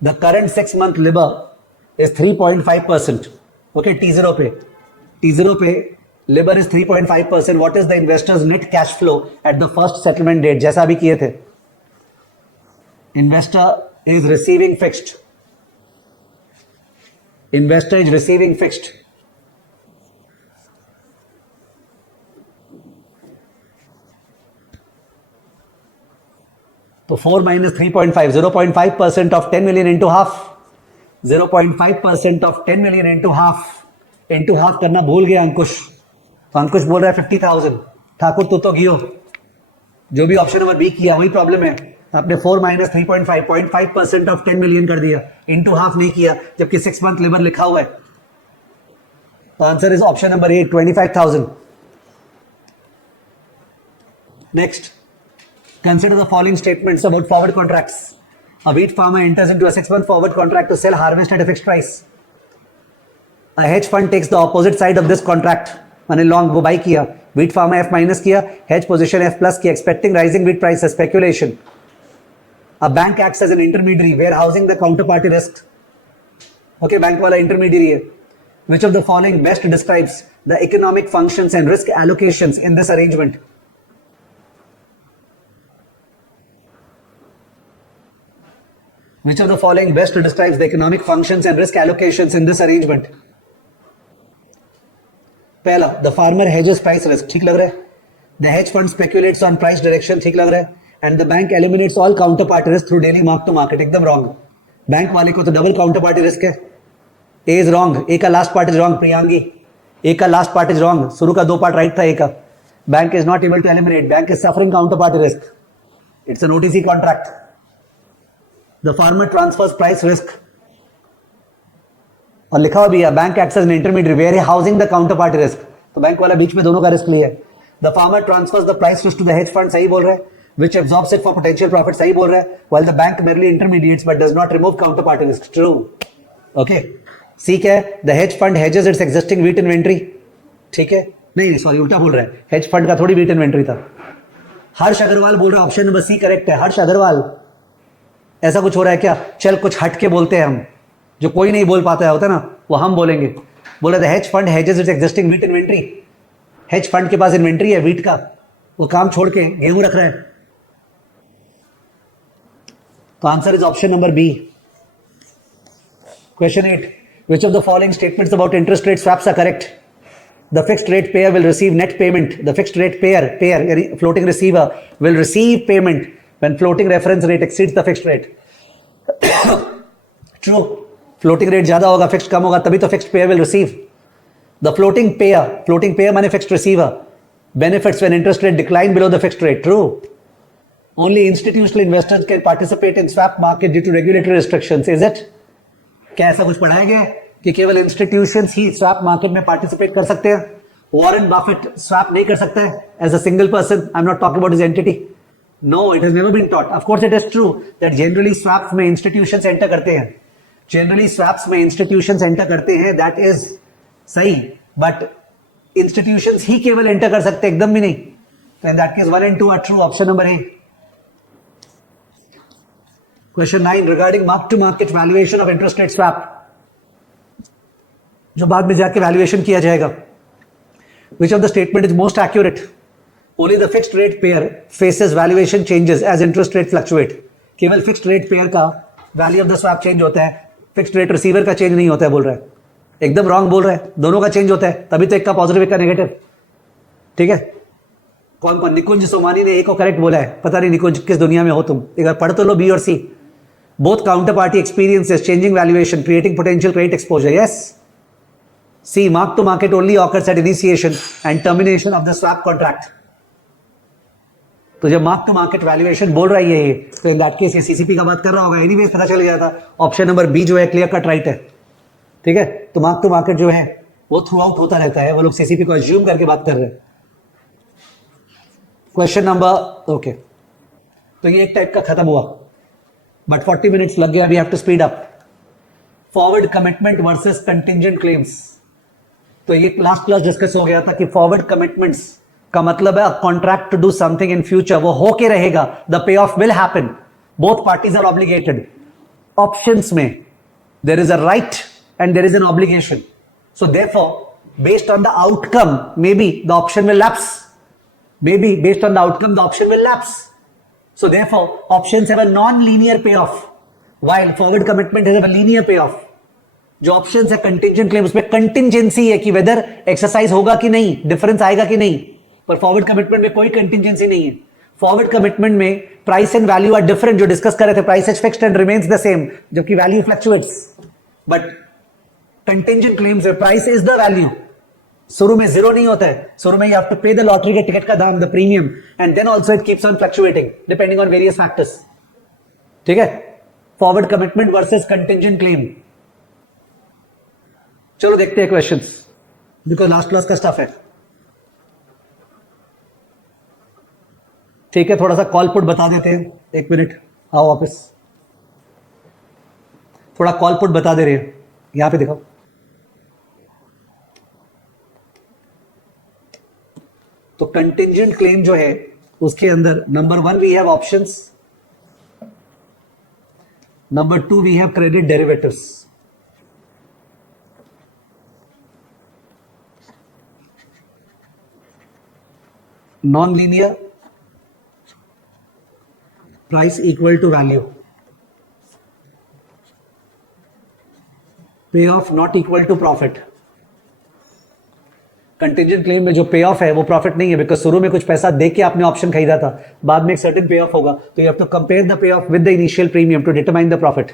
The current 6-month LIBOR is 3.5%. Okay, T0 पे. T0 पे LIBOR is 3.5%. What is the investor's net cash flow at the first settlement date? जैसा अभी किए थे. Investor is receiving fixed. Investor is receiving fixed. तो 4 minus 3.5, 0.5% of 10 million into half. 0.5% of 10 million into half. Into half करना भूल गया अंकुश. तो अंकुश बोल रहा है 50,000. ठाकुर तू तो गियो. जो भी ऑप्शन नंबर बी किया वही प्रॉब्लम है. आपने 4 minus 3.5, 0.5% of 10 million कर दिया. Into half नहीं किया, जबकि 6-month LIBOR लिखा हुआ है. तो answer is option number A 25,000. Next. Consider the following statements about forward contracts. A wheat farmer enters into a 6-month forward contract to sell harvest at a fixed price. A hedge fund takes the opposite side of this contract. मैंने long वो buy किया, wheat farmer F minus किया, hedge position F plus किया, expecting rising wheat prices, speculation. A bank acts as an intermediary, warehousing the counterparty risk. Okay, bank वाला intermediary है. Which of the following best describes the economic functions and risk allocations in this arrangement? Which of the following best describes the economic functions and risk allocations in this arrangement? पहला, the farmer hedges price risk, ठीक लग रहा है. The hedge fund speculates on price direction, ठीक लग रहा है. And the bank eliminates all counterparty risk through daily mark to market, एकदम wrong. बैंक वाले को तो डबल काउंटरपार्टी रिस्क है. ए इज रॉन्ग, ए का लास्ट पार्ट इज रॉन्ग. प्रियांगी, ए का लास्ट पार्ट इज रॉन्ग. शुरू का दो पार्ट राइट था ए का. Bank is not able to eliminate, bank is suffering counterparty risk. It's an OTC contract. The farmer transfers price risk, और लिखा हुआ भी है bank acts as an intermediate warehousing the counterparty risk. तो bank वाला बीच में दोनों का रिस्क लिया है. The farmer transfers the price risk to the hedge fund, सही बोल रहे हैं. Which absorbs it for potential profit, सही बोल रहा है. While the bank merely intermediates but does not remove counterparty risk, true. Okay. C क्या है? The hedge fund hedges its existing wheat inventory. ठीक है. नहीं सॉरी उल्टा बोल रहा है. Hedge fund का थोड़ी wheat inventory था. हर्ष अग्रवाल बोल रहा है ऑप्शन नंबर सी करेक्ट है. हर्ष अग्रवाल, ऐसा कुछ हो रहा है क्या? चल कुछ हट के बोलते हैं हम, जो कोई नहीं बोल पाता है होता ना, वो हम बोलेंगे. बोल रहे थे hedge fund hedges its existing wheat inventory. hedge fund के पास इन्वेंट्री है wheat का, वो काम छोड़ के गेहूं रख रहा है. तो answer is option number B. Question 8. Which of the following statements about interest rate swaps are correct? The fixed rate payer will receive net payment. The fixed rate payer, floating receiver will receive payment when floating reference rate exceeds the fixed rate. True. Floating rate ज्यादा होगा, fixed कम होगा, तभी तो fixed payer will receive. The floating payer माने fixed receiver benefits when interest rate decline below the fixed rate. True. Only institutional investors can participate in swap market due to regulatory restrictions. Is it? क्या ऐसा कुछ पढ़ाया गया कि केवल institutions ही swap market में participate कर सकते हैं? वॉरेन बफेट स्वैप नहीं कर सकता है as a single person. I am not talking about his entity. No, it has never been taught. Of course it is true that generally swaps में institutions enter करते हैं. जनरली स्वैप्स में institutions enter करते हैं, that is सही. But institutions ही केवल enter कर सकते हैं, एकदम भी नहीं. तो in that case 1 and 2 are true. Option number A. Question 9 regarding mark to market valuation of interest rate swap, जो बाद में जाके वैल्यूएशन किया जाएगा. Which of the statement is most accurate? Only the fixed rate payer faces valuation changes as interest rate fluctuate. केवल fixed rate payer का value of the swap change होता है, fixed rate receiver का change नहीं होता है. बोल रहा है एकदम रॉन्ग बोल रहा है. दोनों का चेंज होता है, तभी तो एक का पॉजिटिव एक का नेगेटिव. ठीक है. कौन निकुंज सोमानी ने एक को करेक्ट बोला है. पता नहीं निकुंज किस दुनिया में हो तुम, एक बार पढ़ तो लो बी और सी. Both counterparty experiences changing valuation, creating potential credit exposure. Yes. C, mark to market only occurs at initiation and termination of the swap contract. तो जब mark to market valuation बोल रहा है ये, तो in that case ये CCP का बात कर रहा होगा. Anyways पता चल गया था. ऑप्शन नंबर बी जो है क्लियर कट राइट है. ठीक है. तो mark to market जो है वो थ्रू आउट होता रहता है. वो लोग CCP को assume करके बात कर रहे हैं. Question number okay. तो ये एक टाइप का खत्म हुआ. बट 40 मिनट्स लग गया. We have to speed up. Forward commitment versus contingent claims. तो ये लास्ट क्लास डिस्कस हो गया था कि फॉरवर्ड कमिटमेंट्स का मतलब है contract to do something in future, वो होके रहेगा. द पे off will happen. Both parties are obligated. Options में there is a right and there is an obligation. So therefore based on the outcome may be the option will lapse. Maybe based on the outcome the option will lapse. So therefore options have a non-linear payoff while forward commitment has a linear payoff. जो options है contingent claim उसमें contingency है कि whether exercise होगा कि नहीं, difference आएगा कि नहीं. पर forward commitment में कोई contingency नहीं है. Forward commitment में price and value are different. जो discuss कर रहे थे, price is fixed and remains the same, जबकि value fluctuates. But contingent claims में price is the value. शुरू में जीरो नहीं होता है. शुरू में you have to pay the lottery के टिकट का दाम, the premium, and then also it keeps on fluctuating depending on various factors. ठीक है. Forward commitment versus contingent claim. चलो देखते हैं क्वेश्चंस, बिकॉज लास्ट क्लास का स्टफ है. ठीक है. थोड़ा सा कॉल पुट बता देते हैं. एक मिनट आओ वापस. थोड़ा कॉल पुट बता दे रहे हैं. यहां पे दिखाओ. तो कंटिंजेंट क्लेम जो है उसके अंदर number 1 we have options, number 2 we have credit derivatives, non-linear, price equal to value, payoff not equal to profit. Contingent claim में जो पे ऑफ है वो प्रॉफिट नहीं है, बिकॉज शुरू में कुछ पैसा दे के आपने ऑप्शन खरीदा था, बाद में एक सर्टेन पे ऑफ होगा, तो you have to compare the पे off with the initial premium to determine the profit.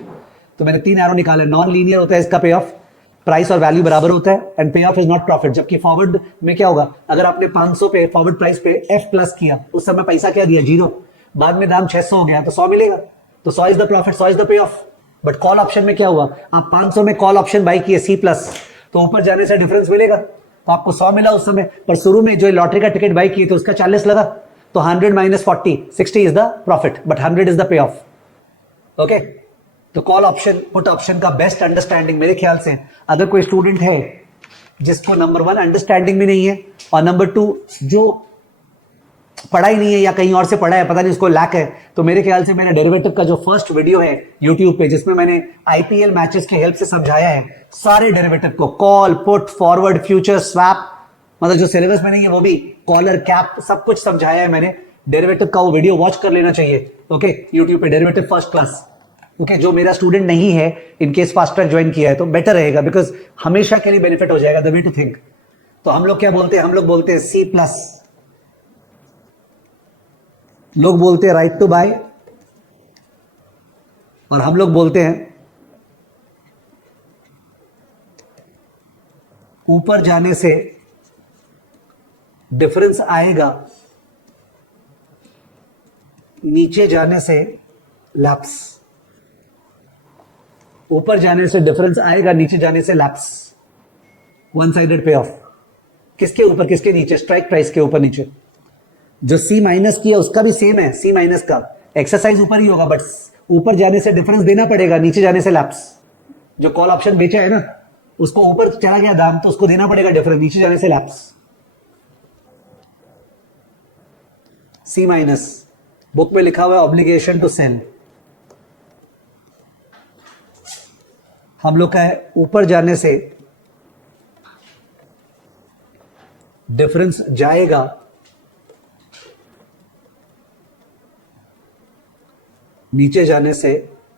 तो मैंने 3 एरो निकाले. नॉन लीनियर होता है इसका पे ऑफ, प्राइस और वैल्यू बराबर होता है, एंड पे ऑफ इज नॉट प्रॉफिट. जबकि फॉरवर्ड में क्या होगा, अगर आपने 500 पे फॉरवर्ड प्राइस पे एफ प्लस किया, उस समय पैसा क्या दिया, 0, बाद में दाम 600 हो गया तो 100 मिलेगा, तो 100 is the profit, 100 is the pay of. But call option में क्या हुआ, आप 500 में कॉल ऑप्शन बाई किए सी प्लस, तो ऊपर जाने से डिफरेंस मिलेगा, तो आपको 100 मिला उस समय, पर शुरू में जो लॉटरी का टिकट बाई किए तो उसका 40 लगा, तो 100 minus 40, 60 is the profit, but 100 is the pay of. Okay, तो कॉल ऑप्शन पुट ऑप्शन का बेस्ट अंडरस्टैंडिंग मेरे ख्याल से, अगर कोई स्टूडेंट है जिसको नंबर 1 अंडरस्टैंडिंग भी नहीं है, और नंबर 2 जो पढ़ा ही नहीं है या कहीं और से पढ़ा है, पता नहीं उसको लैक है, तो मेरे ख्याल से मेरा डेरिवेटिव का जो फर्स्ट वीडियो है यूट्यूब पे, जिसमें मैंने आईपीएल मैचेस के हेल्प से समझाया है सारे डेरिवेटिव को, call, put, forward, future, swap, मतलब जो सिलेबस में नहीं है वो भी, कॉलर, कैप, सब कुछ समझाया है मैंने. डेरिवेटिव का वो वीडियो वॉच कर लेना चाहिए. ओके, यूट्यूब पे डेरिवेटिव फर्स्ट क्लास. ओके, जो मेरा स्टूडेंट नहीं है, इनकेस फास्ट ट्रैक ज्वाइन किया है तो बेटर रहेगा, बिकॉज हमेशा के लिए बेनिफिट हो जाएगा. The way to think. तो हम लोग क्या बोलते हैं, हम लोग बोलते हैं सी प्लस, लोग बोलते हैं राइट टू बाय, और हम लोग बोलते हैं ऊपर जाने से डिफरेंस आएगा, नीचे जाने से लैप्स. ऊपर जाने से डिफरेंस आएगा, नीचे जाने से लैप्स. वन साइडेड पे ऑफ. किसके ऊपर किसके नीचे, स्ट्राइक प्राइस के ऊपर नीचे. जो सी माइनस किया उसका भी सेम है, सी माइनस का एक्सरसाइज ऊपर ही होगा, बट ऊपर जाने से डिफरेंस देना पड़ेगा, नीचे जाने से लैप्स. जो कॉल ऑप्शन बेचा है ना, उसको ऊपर चला गया दाम तो उसको देना पड़ेगा डिफरेंस, नीचे जाने से लैप्स. सी माइनस बुक में लिखा हुआ है ऑब्लिगेशन टू सेल. हम लोग का है ऊपर जाने से डिफरेंस जाएगा, नीचे जाने से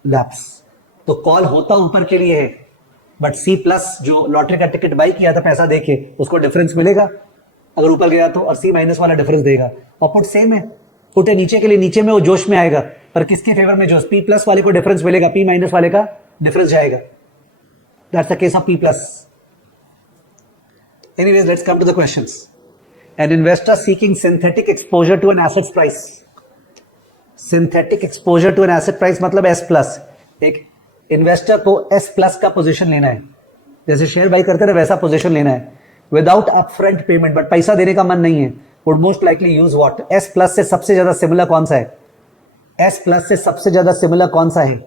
लैप्स. तो कॉल होता ऊपर के लिए है, बट सी प्लस जो लॉटरी का टिकट बाई किया था पैसा देके, उसको डिफरेंस मिलेगा अगर ऊपर गया तो, और सी माइनस वाला डिफरेंस देगा. और पुट सेम है, पुट है नीचे के लिए, नीचे में वो जोश में आएगा, पर किसके फेवर में जोश, पी प्लस वाले को डिफरेंस मिलेगा, पी माइनस वाले का डिफरेंस जाएगा. That's the case of P plus. Anyways, let's come to the questions. An investor seeking synthetic exposure to an asset's price. Synthetic exposure to an asset price मतलब S plus. एक investor को S plus का position लेना है, जैसे share by करते रहे वैसा पोजीशन लेना है, विदाउट अपफ्रंट पेमेंट, बट पैसा देने का मन नहीं है, would most likely use what. S plus से सबसे ज्यादा सिमिलर कौन सा है, एस प्लस से सबसे ज्यादा सिमिलर कौन सा है,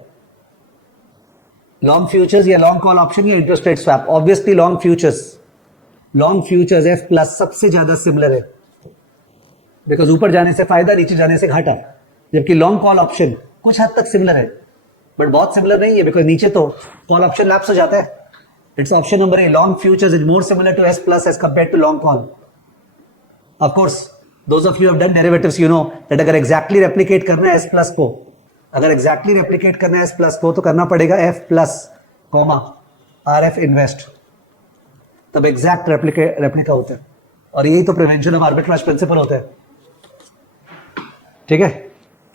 लॉन्ग फ्यूचर्स या लॉन्ग कॉल ऑप्शन या interest rate swap. Obviously long futures. Long futures F plus सबसे ज्यादा सिमिलर है, बिकॉज ऊपर जाने से फायदा, नीचे जाने से घाटा. जबकि लॉन्ग कॉल ऑप्शन कुछ हद तक सिमिलर है, बट बहुत सिमिलर नहीं है, बिकॉज नीचे तो कॉल ऑप्शन लैप्स हो जाता है. It's option number A, long futures is more similar to S plus as compared to long call. Of course those of you have done derivatives, you know that अगर exactly replicate करना है S plus को, अगर exactly replicate करना है S plus को, तो करना पड़ेगा F plus comma R F invest, तब एग्जैक्ट रेप्लिका होता है. और यही तो प्रिवेंशन ऑफ आर्बिट्राज प्रिंसिपल होता है. ठीक है,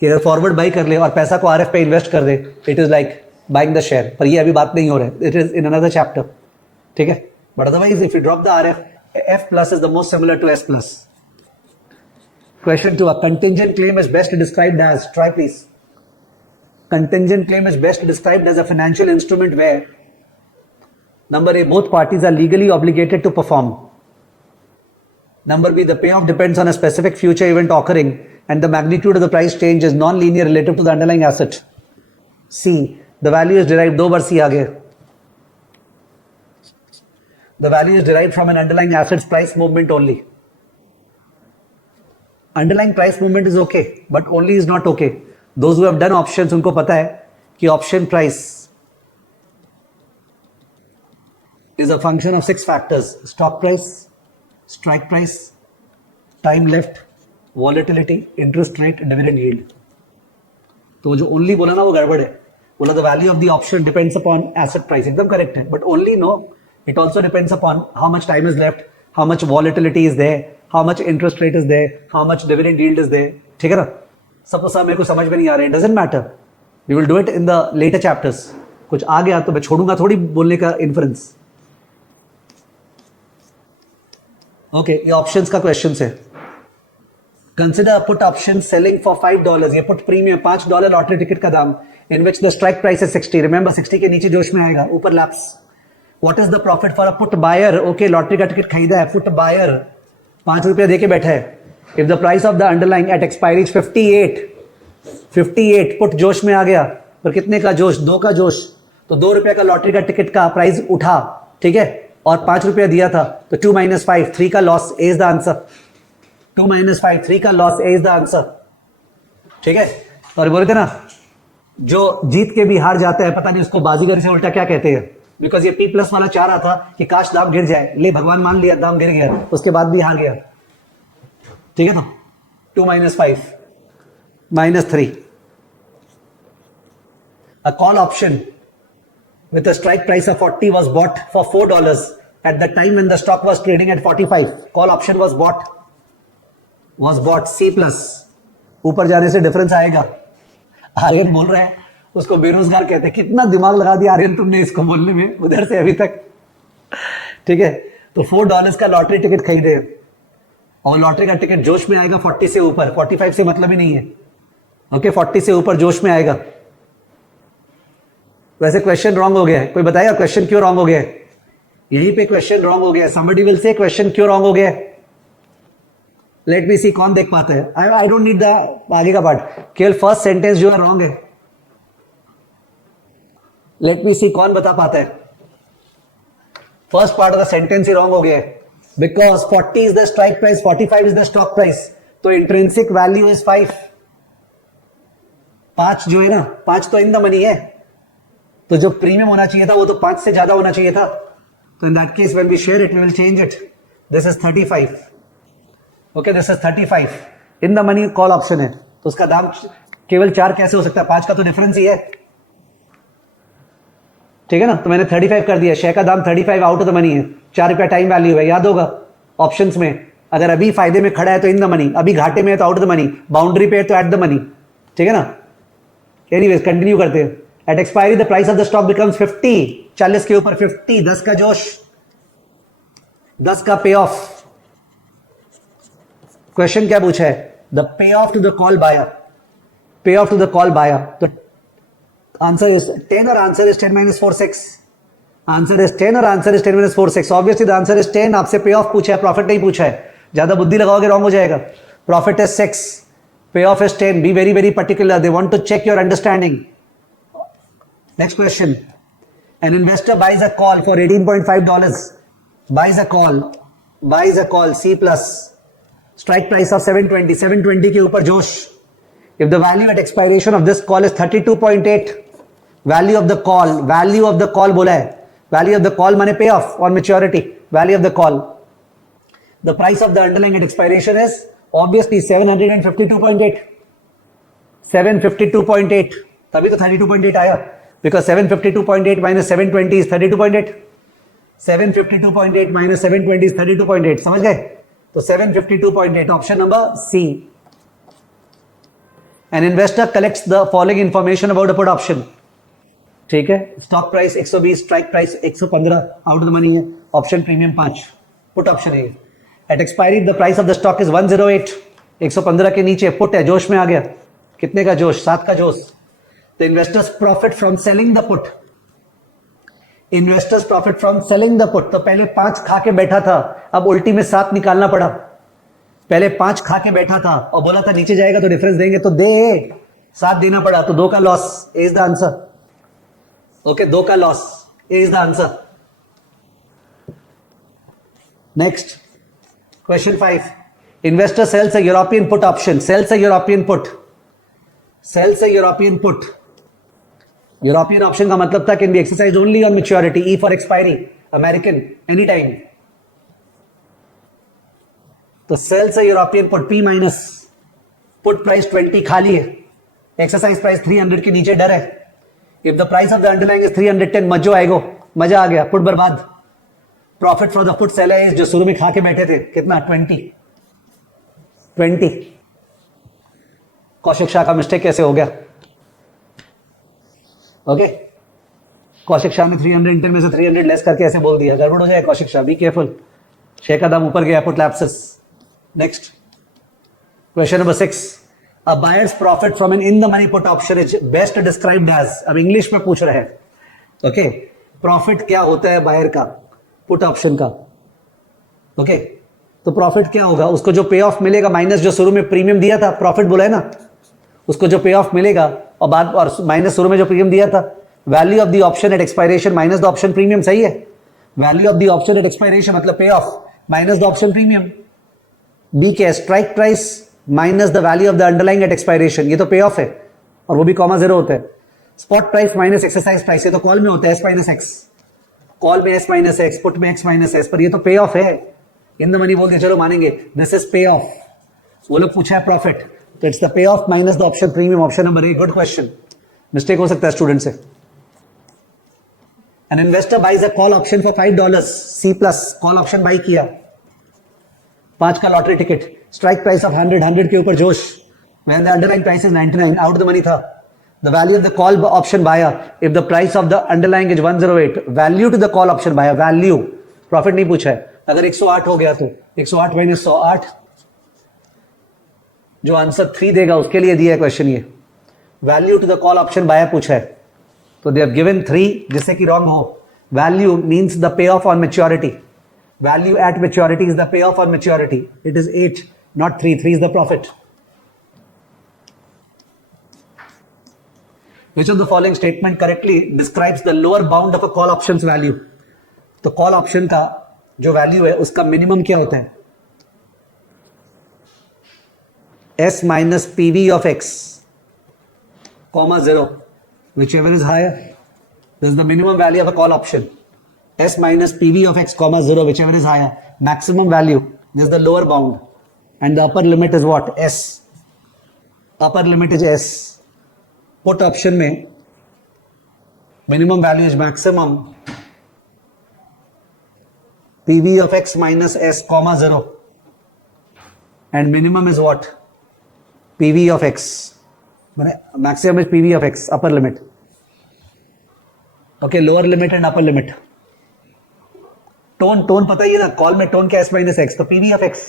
कि अगर फॉरवर्ड बाई कर ले और पैसा को आरएफ पे इन्वेस्ट कर दे, it is like buying the share. पर ये अभी बात नहीं हो रहा है, it is in another chapter. ठीक है, but otherwise if you drop the RF, F plus is the most similar to S plus. Question 2, a contingent claim is best described as, try please. Contingent claim is best described as a financial instrument where, number A, both parties are legally obligated to perform. Number B, the payoff depends on a specific future event occurring and the magnitude of the price change is non-linear relative to the underlying asset. C, the value is derived, दो बार C आ गया. The value is derived from an underlying asset's price movement only. Underlying price movement is okay, but only is not okay. Those who have done options, उनको पता है कि option price is a function of 6 factors: stock price, strike price, time left, volatility, interest rate, dividend yield. तो जो only बोला ना वो गड़बड़ है, बोला the value of the option depends upon asset price, एकदम करेक्ट है, but only no it also depends upon how much time is left, how much volatility is there, how much interest rate is there, how much dividend yield is there, ठीक है ना। सब सब मेरे को समझ में नहीं आ रहे, doesn't matter, we will do it in the later chapters. कुछ आ गया तो मैं छोड़ूंगा थोड़ी बोलने का इन्फ्रेंस। ओके, ये ऑप्शंस का क्वेश्चन है। Consider put option selling for $5, ये पुट प्रीमियम $5 लॉटरी टिकट का दाम, in which the strike price है 60, रिमेंबर 60 के नीचे जोश में आएगा, ऊपर lapse. What is the profit for a put buyer, okay lottery का टिकट खरीदा है, पुट बायर ₹5 देके बैठा है। If the price of the underlying at expiry 58, put जोश में आ गया, पर कितने का जोश, 2 का जोश, तो ₹2 का लॉटरी का टिकट का प्राइस उठा, ठीक है, और ₹5 दिया था, तो 2 - 5, 3 का loss, A is the answer. 2 - 5, 3 का loss, A is the answer, ठीक है। और बोले थे ना, जो जीत के भी हार जाता है, पता नहीं उसको बाजीगर से उल्टा क्या कहते हैं, बिकॉज ये P+ वाला चाह रहा था कि काश दाम गिर जाए, ले भगवान मान लिया दाम गिर गया, उसके बाद भी हार गया, ठीक है। तो 2 - 5 -3, a call option with a strike price of 40 was bought for $4 at the time when the stock was trading at 45. Call option was bought C+, ऊपर जाने से डिफरेंस आएगा। आर्यन बोल रहे हैं, उसको बेरोजगार कहते हैं, कितना दिमाग लगा दिया आर्यन तुमने इसको बोलने में उधर से अभी तक, ठीक है। तो $4 का लॉटरी टिकट खरीदे, और लॉटरी का टिकट जोश में आएगा 40 से ऊपर, 45 से मतलब ही नहीं है, ओके 40 से ऊपर जोश में आएगा। वैसे क्वेश्चन रॉन्ग हो गया है, कोई बताएगा क्वेश्चन क्यों रॉन्ग हो गया है? यहीं पे क्वेश्चन रॉन्ग हो गया है, somebody will say क्वेश्चन क्यों रॉन्ग हो गया है। लेट मी सी कौन देख पाता है, आई डोंट नीड द आगे का पार्ट, केवल फर्स्ट सेंटेंस जो है रॉन्ग है। लेट मी सी कौन बता पाता है, first part of the sentence he wrong हो गया है, because 40 is the strike price, 45 is the stock price, तो इंट्रिंसिक वैल्यू इज 5 जो है ना, 5 तो इन द मनी है, तो जो प्रीमियम होना चाहिए था वो तो 5 से ज्यादा होना चाहिए था, तो in that case when we share it we will change it, this is 35, okay this is 35 in the money, call option है, तो उसका दाम केवल 4 कैसे हो सकता है, 5 का तो डिफरेंस ही है, ठीक है ना। तो मैंने 35 कर दिया, शेयर का दाम 35 आउट ऑफ द मनी है, ₹4 टाइम वैल्यू है, याद होगा ऑप्शंस में, अगर अभी फायदे में खड़ा है तो इन द मनी, अभी घाटे में है तो out of the money, boundary पे है तो एट द मनी, ठीक है ना। एनीवेज कंटिन्यू करते हैं। At expiry the price of the stock becomes 50, 40 के ऊपर 50, 10 का जोश, 10 का पे ऑफ। क्वेश्चन क्या पूछा है, द पे off to the call buyer, pay off to the call buyer, तो आंसर इज 10 और आंसर इज 10 - 4 6, आंसर इज 10 और answer is 10 - 4 6, obviously the answer is 10। आपसे पे ऑफ पूछा है, प्रॉफिट नहीं पूछा है, ज्यादा बुद्धि लगाओगे रॉन्ग हो जाएगा। Profit is 6, payoff is 10, be very very particular, they want to check your understanding. Next question. An investor buys a call for $18.5. Buys a call C+. Strike price of 720. 720 के ऊपर जोश. If the value at expiration of this call is 32.8. Value of the call बोला है. Value of the call माने pay off on maturity. Value of the call. The price of the underlying at expiration is obviously 752.8. 752.8. तभी तो 32.8 आया. Because 752.8 minus 720 is 32.8. 752.8 minus 720 is 32.8. समझ गए? तो 752.8 option number C. An investor collects the following information about a put option. ठीक है, stock price 120, strike price 115, out of the money है, option premium 5, put option है। At expiry the price of the stock is 108, 115 के नीचे put है, जोश में आ गया, कितने का जोश, 7 का जोश। The investors profit from selling the put. Investors profit from selling the put. तो पहले 5 खा के बैठा था, अब उल्टी में 7 निकालना पड़ा। पहले 5 खा के बैठा था और बोला था नीचे जाएगा तो डिफरेंस देंगे, तो दे 7 देना पड़ा, तो 2 का loss, A is the answer. Okay, 2 का loss, A is the answer. Next question 5. Investor sells a European put option. Sells a European put. Sells a European put. European option का मतलब था can be exercise only on maturity, E for expiry, American any time. तो sells a European put, P minus put price 20 खाली है, exercise price 300 के नीचे डर है. If the price of the underlying is 310, मजो आएगो, मजा आ गया, पुट बर्बाद. Profit for the put seller is, जो शुरू में खा के बैठे थे, कितना 20. कौशिक शाह का मिस्टेक कैसे हो गया? ओके, कौशिक शाह ने 310 में से 300 लेस करके ऐसे बोल दिया, गड़बड़ हो जाए Kaushik Shah, be careful. Share का दाम ऊपर गया, put lapses. Next question number 6. A buyer's profit from an in the money put option is best described as, अब इंग्लिश में पूछ रहे हैं. ओके, प्रॉफिट क्या होता है बायर का पुट ऑप्शन का? ओके, तो प्रॉफिट क्या होगा? उसको जो पे ऑफ मिलेगा माइनस जो शुरू में प्रीमियम दिया था, प्रॉफिट बोला है ना, उसको जो पे ऑफ मिलेगा और बाद और माइनस शुरू में जो प्रीमियम दिया था, value of the option at expiration minus the option premium. सही है, value of the option at expiration मतलब pay of minus the option premium. B K strike price minus the value of the underlying at expiration, ये तो पे of है और वो भी कॉमा जीरो होता है. Spot price minus exercise price, ये तो कॉल में होता है, एस माइनस एक्स. कॉल में एस माइनस एक्स, पुट में एक्स माइनस एस, पर ये तो पे ऑफ है. इन द मनी बोलते चलो मानेंगे, दिस इज पे ऑफ. वो लोग पूछा है प्रॉफिट, तो इट्स द पे of minus the option premium. Option number A. Good question. Mistake हो सकता है स्टूडेंट से. An investor buys a call option for $5, C plus call option buy किया, 5 का lottery ticket, strike price of 100 के ऊपर जोश, when the underlying price is 99, out the money था. The value of the call option buyer if the price of the underlying is 108, value to the call option buyer, value, profit नहीं पूछा है. अगर 108 हो गया तो 108 माइनस 108, जो answer 3 देगा उसके लिए दिया है क्वेश्चन. ये value to the call option buyer पूछा है, तो दे हैव गिवन 3 जिससे कि रॉन्ग हो. Value means the pay of on maturity. Value at maturity is the pay of on maturity. It is 8 not 3. 3 is the profit. Which of the following statement correctly describes the lower bound of a call option's value? तो call option का जो value है उसका minimum क्या होता है? S minus PV of X, comma 0, whichever is higher. This is the minimum value of a call option. S minus PV of X, comma 0, whichever is higher. Maximum value, this is the lower bound. And the upper limit is what? S. Upper limit is S. Put option में minimum value is maximum PV of X minus S comma 0 and minimum is what? PV of X. मैंने maximum is PV of X, upper limit. Okay, lower limit and upper limit. टोन पता ही है ना, call में टोन क्या S minus X, तो पीवी ऑफ एक्स.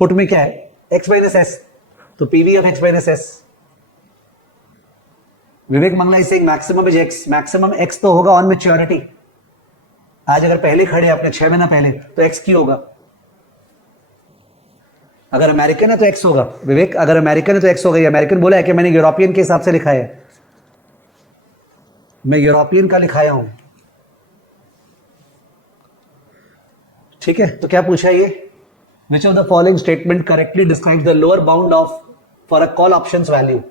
पुट में क्या है? एक्स माइनस एस, तो PV of X minus S. Vivek Mangla is saying maximum is x. Maximum x तो होगा ऑन मैच्योरिटी. आज अगर पहले खड़े अपने 6 महीना पहले, तो एक्स की होगा. अगर अमेरिकन है तो एक्स होगा. विवेक, अगर अमेरिकन है तो एक्स होगा. ये अमेरिकन बोला है कि मैंने यूरोपियन के हिसाब से लिखा है? मैं यूरोपियन का लिखाया हूं. ठीक है, तो क्या पूछा ये? विच of the following statement correctly describes the lower bound of for a call options value?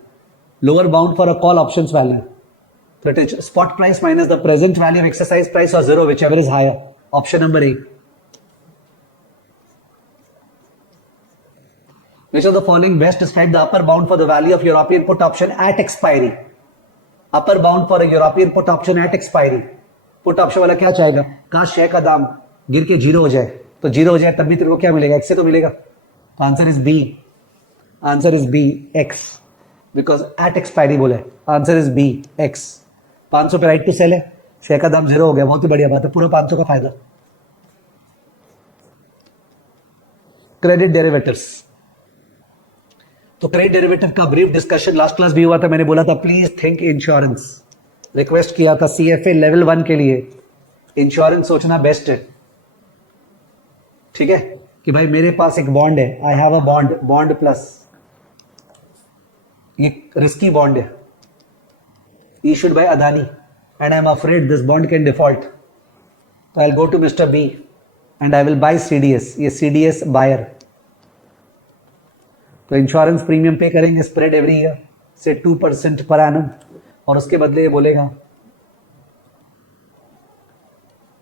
Lower bound for a call options value. That is spot price minus the present value of exercise price or 0, whichever is higher. Option number A. Which of the following best describe the upper bound for the value of European put option at expiry? Upper bound for a European put option at expiry. Put option वाला क्या चाहेगा? काश share का दाम गिर के 0 हो जाए, तो 0 हो जाए तब भी तेरे को क्या मिलेगा? X से तो मिलेगा. तो answer is B. Answer is B, X. Because at expiry बोले. Answer is B, X. 500 पे राइट टू सेल है, शेयर का दाम 0 हो गया, बहुत ही बढ़िया बात है, पूरा 500 का फायदा. Credit derivatives. तो क्रेडिट डेरिवेटिव का ब्रीफ डिस्कशन लास्ट क्लास भी हुआ था. मैंने बोला था प्लीज थिंक इंश्योरेंस. रिक्वेस्ट किया था CFA लेवल 1 के लिए इंश्योरेंस सोचना बेस्ट है. ठीक है, कि भाई मेरे पास एक बॉन्ड है, I have a bond plus, ये रिस्की बॉन्ड है, issued by Adani, and I am afraid this bond can default. तो I will go to mister B and I will buy CDS. ये CDS बायर. तो insurance premium pay करेंगे spread every year से 2% per annum, और उसके बदले ये बोलेगा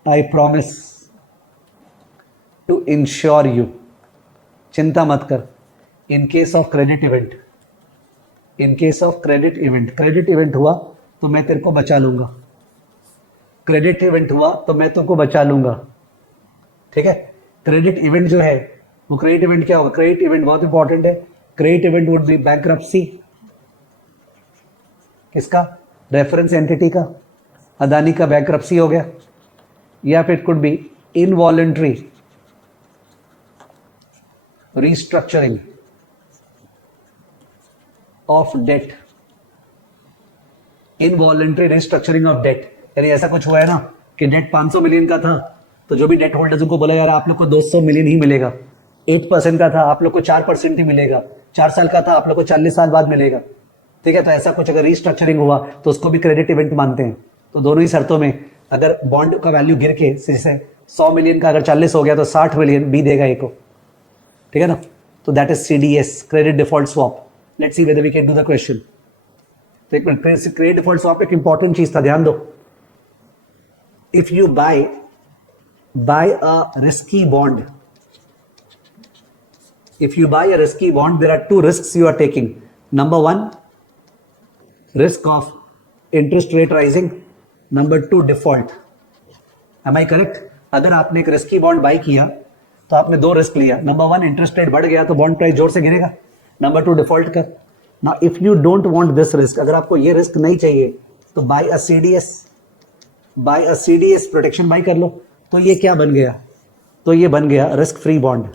I promise to insure you. चिंता मत कर, in case of credit event, in case of credit event, credit event हुआ तो मैं तेरे को बचा लूंगा, क्रेडिट इवेंट हुआ तो मैं तुमको बचा लूंगा, ठीक है। क्रेडिट इवेंट जो है वो क्रेडिट इवेंट क्या होगा, क्रेडिट इवेंट बहुत इंपॉर्टेंट है। Credit event would be bankruptcy, किसका, रेफरेंस एंटिटी का, अदानी का बैंकरप्सी हो गया, या फिर it could be involuntary restructuring of debt, involuntary restructuring of debt, यानी ऐसा कुछ हुआ है ना कि डेट 500 मिलियन का था, तो जो भी डेट होल्डर्स को बोला यार आप लोग को 200 मिलियन ही मिलेगा, 8% का था आप लोग को 4% ही मिलेगा, 4 साल का था आप लोग को 40 साल बाद मिलेगा, ठीक है। तो ऐसा कुछ अगर रीस्ट्रक्चरिंग हुआ तो उसको भी क्रेडिट इवेंट मानते हैं। तो दोनों ही शर्तों में अगर बॉन्ड का वैल्यू गिर के जैसे 100 मिलियन का अगर 40 हो गया तो 60 मिलियन बी देगा एक को, ठीक है ना। तो that is CDS, credit default swap. Let's see whether we can do the question. तो एक मिनट, क्रेडिट डिफॉल्ट स्वैप एक इंपॉर्टेंट चीज था, ध्यान दो। If you buy a risky bond, if you buy a risky bond, there are two risks you are taking. Number one, risk of interest rate rising. Number two, default. Am I correct? अगर आपने एक risky bond by किया तो आपने दो risk लिया। Number one, interest rate बढ़ गया तो बॉन्ड प्राइस जोर से गिरेगा। नंबर टू, डिफॉल्ट कर। ना if you don't want this risk, अगर आपको ये रिस्क नहीं चाहिए तो buy a CDS, buy a CDS protection buy कर लो। तो ये क्या बन गया, तो ये बन गया रिस्क फ्री बॉन्ड।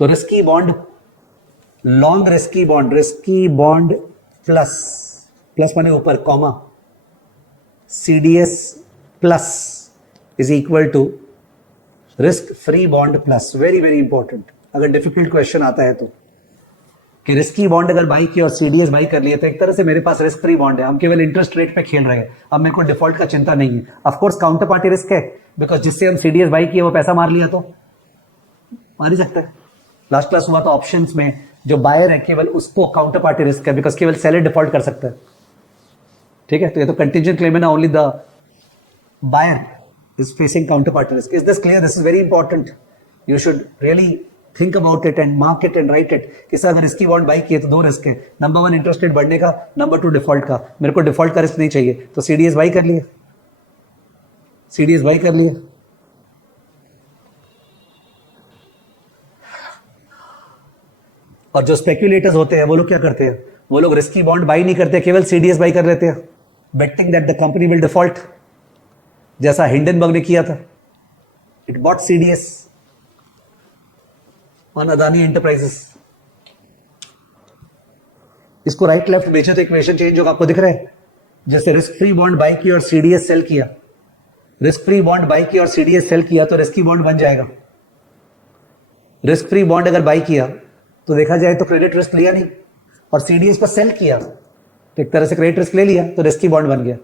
तो risky bond, long risky bond, risky bond plus, plus माने ऊपर comma, CDS plus is equal to risk free bond plus. Very very important, अगर डिफिकल्ट क्वेश्चन आता है तो, कि रिस्की बॉन्ड अगर बाई की और सीडीएस बाई कर लिए तो एक तरह से मेरे पास रिस्क फ्री बॉन्ड है, हम केवल इंटरेस्ट रेट पे खेल रहे हैं, अब मेरे को डिफॉल्ट का चिंता नहीं है। Of course counter party risk है, बिकॉज जिससे हम सीडीएस बाई किए वो पैसा मार लिया तो मार ही सकता है। लास्ट क्लास हुआ तो ऑप्शंस में जो बायर है केवल उसको काउंटर पार्टी रिस्क है, बिकॉज केवल सेलर डिफॉल्ट कर सकता है, ठीक है। तो ये तो कंटीजेंट क्लेम है ना, only the buyer is facing counter party risk. Is this clear? This is very important, you should really think about it and mark it and write it. कि सर अगर इसकी बॉन्ड बाई किए तो दो risk है, number one interest rate बढ़ने का, number two default का। मेरे को डिफॉल्ट का रिस्क नहीं चाहिए तो सीडीएस बाई कर लिया, सीडीएस बाई कर लिया। और जो स्पेक्यूलेटर्स होते हैं वो लोग क्या करते हैं, वो लोग रिस्की बॉन्ड बाई नहीं करते, केवल सीडीएस बाई कर लेते हैं, betting that the company will default, जैसा हिंडनबर्ग ने किया था। It bought CDS on Adani Enterprises. इसको राइट लेफ्ट बेचे तो इक्वेशन चेंज होगा, आपको दिख रहा है। जैसे रिस्क फ्री बॉन्ड बाई की और सीडीएस सेल किया, रिस्क फ्री बॉन्ड बाई की और सीडीएस सेल किया तो रिस्की बॉन्ड बन जाएगा। रिस्क फ्री बॉन्ड अगर बाई किया तो देखा जाए तो क्रेडिट रिस्क लिया नहीं, और सीडीएस को सेल किया तो एक तरह से क्रेडिट रिस्क ले लिया तो रिस्की बॉन्ड बन गया,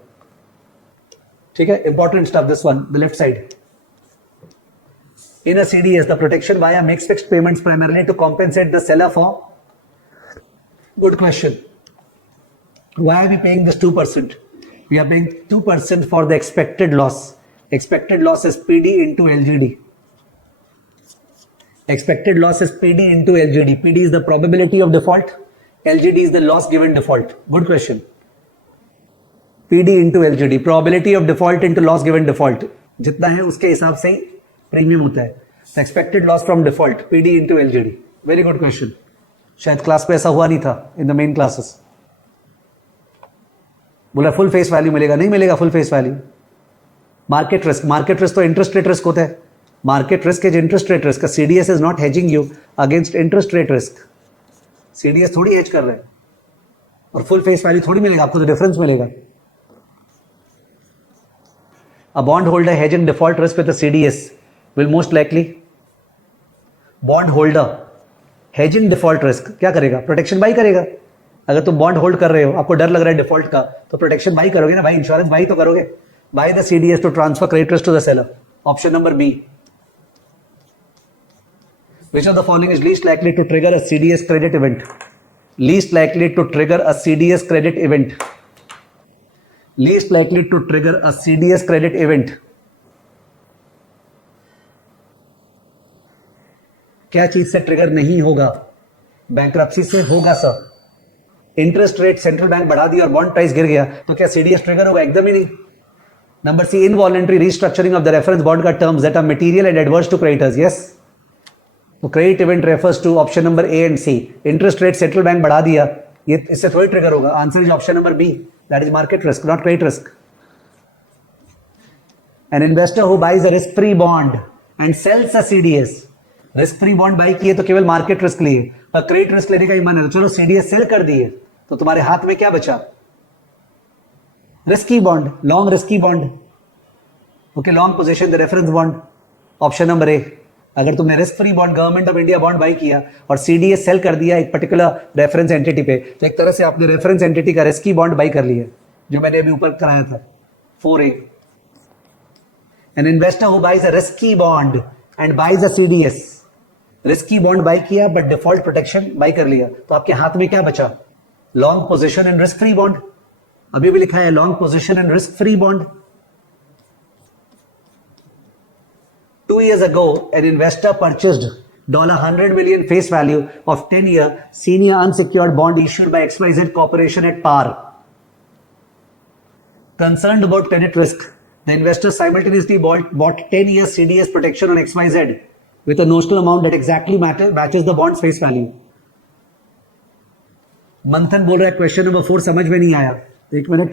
ठीक है। Important stuff this one, the left side. In a CDS, the protection buyer makes fixed payments primarily to compensate the seller for. Good question. Why are we paying this 2%? We are paying 2% for the expected loss. Expected loss is PD into LGD. Expected loss is PD into LGD. PD is the probability of default. LGD is the loss given default. Good question. PD into LGD. Probability of default into loss given default. जितना है उसके हिसाब से premium होता है। Expected loss from default, PD into LGD. Very good question, शायद class पे ऐसा हुआ नहीं था इन द मेन क्लासेस। बोला फुल फेस वैल्यू मिलेगा, नहीं मिलेगा full face value. Market risk, market risk तो इंटरेस्ट रेट रिस्क होता है, market risk is interest rate risk. CDS is not hedging you against interest rate risk, CDS थोड़ी hedge कर रहे हैं, और फुल फेस वैल्यू थोड़ी मिलेगा आपको, तो डिफरेंस मिलेगा। A bondholder hedging default risk with a CDS will most likely, bondholder hedging default risk क्या करेगा, प्रोटेक्शन बाई करेगा। अगर तुम बॉन्ड होल्ड कर रहे हो, आपको डर लग रहा है डिफॉल्ट का, तो प्रोटेक्शन बाई करोगे ना भाई, इंश्योरेंस बाई तो करोगे। Buy the CDS to transfer credit risk to the seller. Option number B. Which of the following is least likely to trigger a CDS credit event? Least likely to trigger a CDS credit event. Least likely to trigger a CDS credit event. क्या चीज से trigger नहीं होगा? Bankruptcy से होगा sir. Interest rate central bank बढ़ा दिया और बॉन्ड प्राइस गिर गया तो क्या सीडीएस ट्रिगर होगा? एकदम ही नहीं। Number C, involuntary restructuring of the reference bond का terms that are material and adverse to creditors. Yes, तो credit event refers to option number A and C. Interest rate central bank बढ़ा दिया, ये इससे थोड़ी ट्रिगर होगा। Answer is option number B, that is market risk, not credit risk. An investor who buys a risk-free bond and sells a CDS, risk-free bond by किए तो केवल market risk लिए, पर क्रेडिट रिस्क लेने का ही मन है तो चलो CDS सेल कर दिए, तो तुम्हारे हाथ में क्या बचा? Risky bond, long risky bond. Okay, long position the reference bond, option number ए। अगर तुमने risk free bond government of India bond by किया और CDS सेल कर दिया एक पर्टिकुलर रेफरेंस एंटिटी पे, तो एक तरह से आपने रेफरेंस एंटिटी का रिस्की बॉन्ड बाई कर लिया, जो मैंने अभी ऊपर कराया था 4A। An investor who buys a risky bond and buys a CDS, risky bond buy किया but default protection buy कर लिया, तो आपके हाथ में क्या बचा? Long position and risk free bond। अभी भी लिखा है long position and risk free bond। 2 years ago, an investor purchased $100 million face value of 10-year senior unsecured bond issued by XYZ Corporation at par. Concerned about credit risk, the investor simultaneously bought 10-year CDS protection on XYZ with a notional amount that exactly matches the bond's face value. मंथन बोल रहा है question number 4 समझ में नहीं आया। एक minute,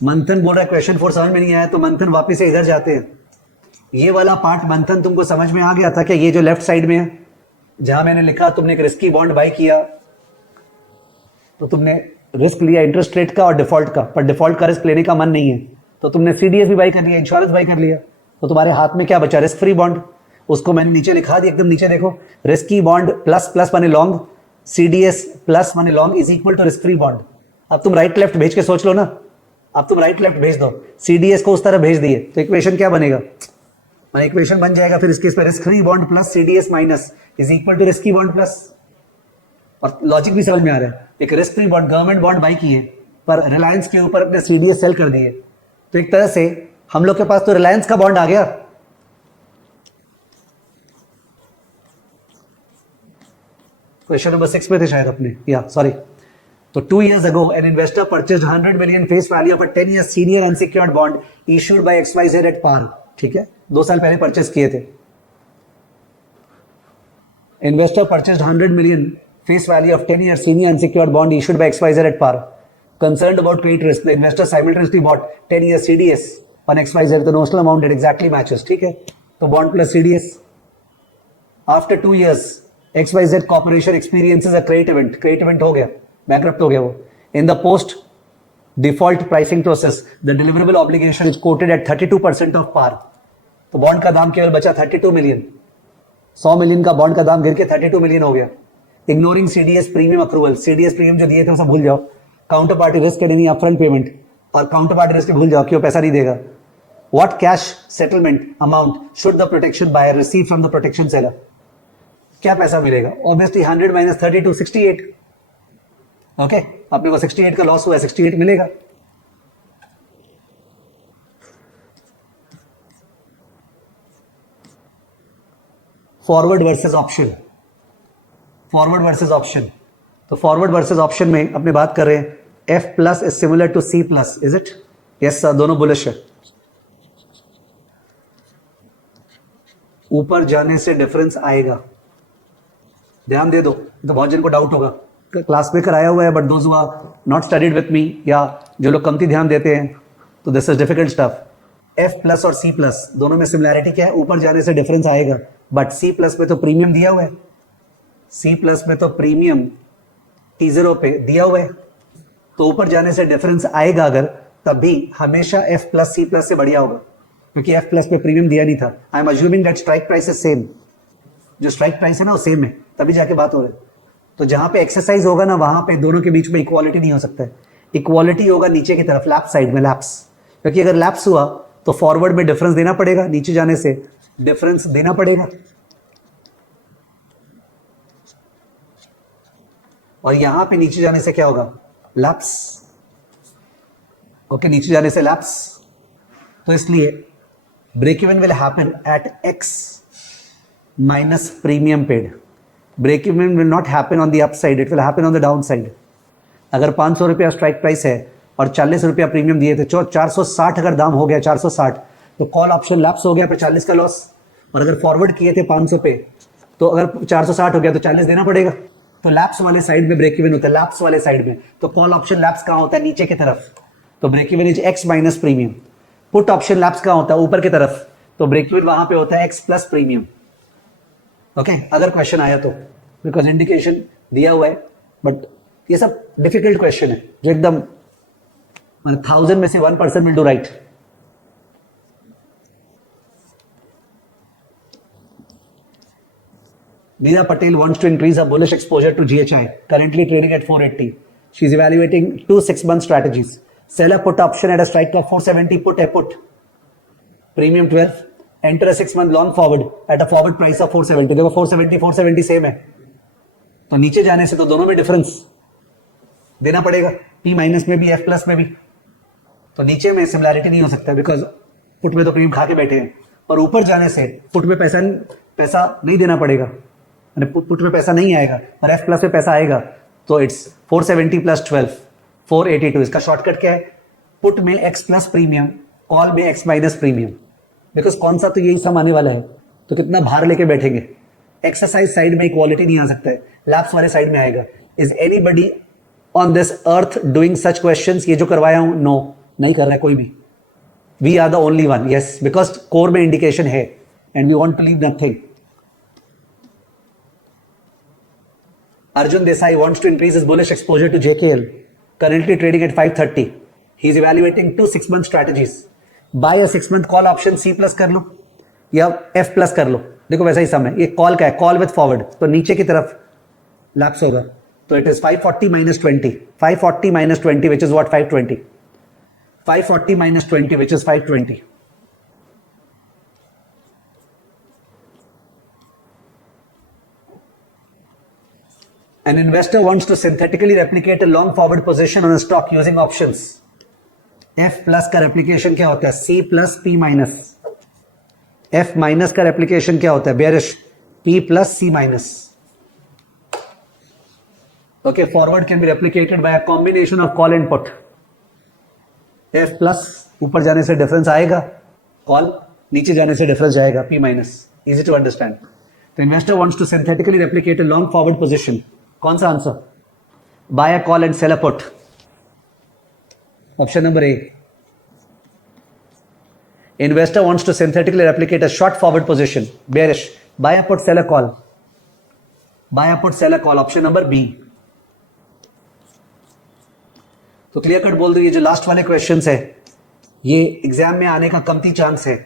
मंथन बोल रहा है क्वेश्चन 4 समझ में नहीं आया, तो मंथन वापस से इधर जाते हैं। ये वाला पार्ट मंथन तुमको समझ में आ गया था क्या? ये जो लेफ्ट साइड में है, जहां मैंने लिखा तुमने एक रिस्की बॉन्ड बाई किया, तो तुमने रिस्क लिया इंटरेस्ट रेट का और डिफॉल्ट का, पर डिफॉल्ट का रिस्क लेने का मन नहीं है, तो तुमने CDS भी बाई कर लिया, इंश्योरेंस बाई कर लिया, तो तुम्हारे हाथ में क्या बचा? Risk free bond. उसको मैंने नीचे लिखा दिया, एकदम नीचे देखो, रिस्की बॉन्ड प्लस प्लस माने लॉन्ग, CDS प्लस माने long is equal to risk free bond. अब तुम राइट लेफ्ट भेज के सोच लो ना, अब तुम राइट लेफ्ट भेज दो, CDS को उस तरह भेज दिए तो इक्वेशन क्या बनेगा? इक्वेशन बन जाएगा फिर इस केस में risk free bond plus CDS minus is equal to risky bond plus. और लॉजिक भी समझ में आ रहा है, एक risk free bond government bond by किए पर रिलायंस के ऊपर अपने CDS सेल कर दिए, तो एक तरह से हम लोग के पास तो रिलायंस का बॉन्ड आ गया। क्वेश्चन नंबर 6 पे थे शायद अपने, या सॉरी। तो 2 years ago, an investor purchased $100 million face value of a 10-year senior unsecured bond issued by XYZ at par। ठीक है, 2 साल पहले परचेस किए थे। Investor purchased $100 million face value of 10-year senior unsecured bond issued by XYZ at par. Concerned about credit risk, the investor simultaneously bought 10-year CDS on XYZ, the notional amount that exactly matches. ठीक है, तो bond plus CDS. After 2 years, XYZ Corporation experiences a credit event. Credit event हो गया, bankrupt हो गया वो. In the post default pricing process, the deliverable obligation is quoted at 32% of par. तो bond का दाम केवल बचा 32 million. 100 million का bond का दाम गिर के 32 million हो गया. Ignoring CDS premium accrual, CDS premium जो दिए थे वो सब भूल जाओ. Counter party risk and any upfront payment, और काउंटर पार्टी रिस्क भूल जाओ कि वो पैसा नहीं देगा। What cash settlement amount should the protection buyer receive from the protection seller? क्या पैसा मिलेगा? Obviously 100 minus 32 68। ओके, अपने को 68 का लॉस हुआ है, 68 मिलेगा। Forward versus option, forward versus option. तो फॉरवर्ड वर्सेस ऑप्शन में अपने बात कर रहे हैं F plus is similar to C plus, is it? Yes sir, दोनों बुलिश है। ऊपर जाने से डिफरेंस आएगा, ध्यान दे दो, तो बहुत जन को डाउट होगा। क्लास में कराया हुआ है, but those who are not studied with me, या जो लोग कमती ध्यान देते हैं, तो this is difficult stuff. F plus और C प्लस दोनों में सिमिलैरिटी क्या है? ऊपर जाने से डिफरेंस आएगा, बट C प्लस में तो प्रीमियम दिया हुआ है, C प्लस में तो प्रीमियम T0 पे दिया हुआ है, तो ऊपर जाने से डिफरेंस आएगा अगर, तब भी हमेशा F प्लस C प्लस से बढ़िया होगा, क्योंकि F प्लस पे प्रीमियम दिया नहीं था। I am assuming that strike price is same, जो स्ट्राइक प्राइस है ना वो सेम है, तभी जाके बात हो रही है। तो जहां पे एक्सरसाइज होगा ना, वहां पे दोनों के बीच में इक्वालिटी नहीं हो सकता है। इक्वालिटी होगा नीचे की तरफ, लैप्स साइड में, लैप्स, क्योंकि अगर लैप्स हुआ तो फॉरवर्ड में डिफरेंस देना पड़ेगा, नीचे जाने से डिफरेंस देना पड़ेगा, और यहां पे नीचे जाने से क्या होगा? लैप्स। ओके, नीचे जाने से लैप्स, तो इसलिए break even will happen at x minus premium paid. Break even will not happen on the upside, it will happen on the downside. अगर 500 रुपया स्ट्राइक प्राइस है और 40 रुपया प्रीमियम दिए थे, 460 अगर दाम हो गया 460, तो कॉल ऑप्शन लैप्स हो गया, पर 40 का लॉस। और अगर फॉरवर्ड किए थे 500 पे, तो अगर 460 हो गया तो 40 देना पड़ेगा। तो लैप्स वाले साइड में ब्रेक इवन होता है, लैप्स वाले साइड में। तो कॉल ऑप्शन लैप्स कहाँ होता है? नीचे की तरफ। तो break even is x minus premium. Put option lapse कहाँ होता है? ऊपर की तरफ। तो ब्रेक इवन वहां पे होता है एक्स प्लस प्रीमियम। ओके, अगर क्वेश्चन आया तो, बिकॉज इंडिकेशन दिया हुआ है, बट ये सब डिफिकल्ट क्वेश्चन है जो एकदम 1000 में से 1% will do right. Neera Patel wants to increase her bullish exposure to GHI, currently trading at 480. She is evaluating 2 6-month strategies. Sell a put option at a strike of 470, put a put. Premium 12. Enter a 6-month long forward at a forward price of 470. देखो 470 same है, तो नीचे जाने से तो दोनों में difference देना पड़ेगा, P माइनस में भी F प्लस में भी। तो नीचे में सिमिलैरिटी नहीं हो सकता, बिकॉज पुट में तो प्रीमियम खा के बैठे हैं, और ऊपर जाने से पुट में पैसा नहीं देना पड़ेगा, पुट में पैसा नहीं आएगा और F प्लस में पैसा आएगा। तो इट्स 470 प्लस 12 482। इसका शॉर्टकट क्या है? पुट में X प्लस प्रीमियम, कॉल में X माइनस प्रीमियम, बिकॉज कौन सा तो यही सम आने वाला है, तो कितना भार लेके बैठेंगे। एक्सरसाइज साइड में इक्वालिटी नहीं आ सकता है, लैप्स वाले साइड में आएगा। Is anybody on this earth doing such questions? ये जो करवाया हूं, नो, नहीं कर रहा है कोई भी। We are the only one, yes, because core में इंडिकेशन है and we want to leave nothing. Arjun Desai wants to increase his bullish exposure to JKL, currently trading at 530. He is evaluating 2 6-month strategies. Buy a 6-month call option C plus कर लो या F plus कर लो। देखो वैसा ही सम है, ये call का है, call with forward, तो नीचे की तरफ लैप्स होगा। तो it is 540 minus 20, 540 minus 20 which is what? 520. 540 minus 20 which is 520. An investor wants to synthetically replicate a long forward position on a stock using options. F plus का replication क्या होता है? C plus P minus. F minus का replication क्या होता है? Bearish. P plus C minus. Okay, forward can be replicated by a combination of call and put. F plus ऊपर जाने से डिफरेंस आएगा, कॉल नीचे जाने से डिफरेंस जाएगा, P minus. Easy to understand. The investor wants to synthetically replicate a long forward position. कौन सा answer? Buy a call and sell a put, option number A. Investor wants to synthetically replicate a short forward position, bearish, buy a put sell a call, buy a put sell a call, option number B. तो clear cut बोल दो, ये जो last वाले questions है ये exam में आने का कमती चांस है।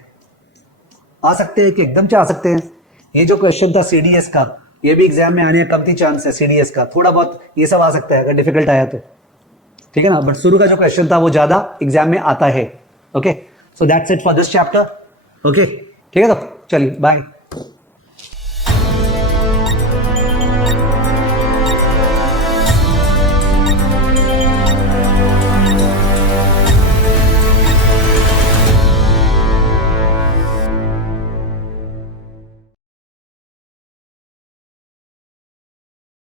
आ सकते हैं कि एकदम से आ सकते हैं। ये जो क्वेश्चन था सीडीएस का, ये भी एग्जाम में आने का कमती चांस है। सीडीएस का थोड़ा बहुत ये सब आ सकता है अगर डिफिकल्ट आया तो, ठीक है ना, बट शुरू का जो क्वेश्चन था वो ज्यादा एग्जाम में आता है। Okay, so that's it for this chapter. Okay, ठीक है, तो चलिए बाय।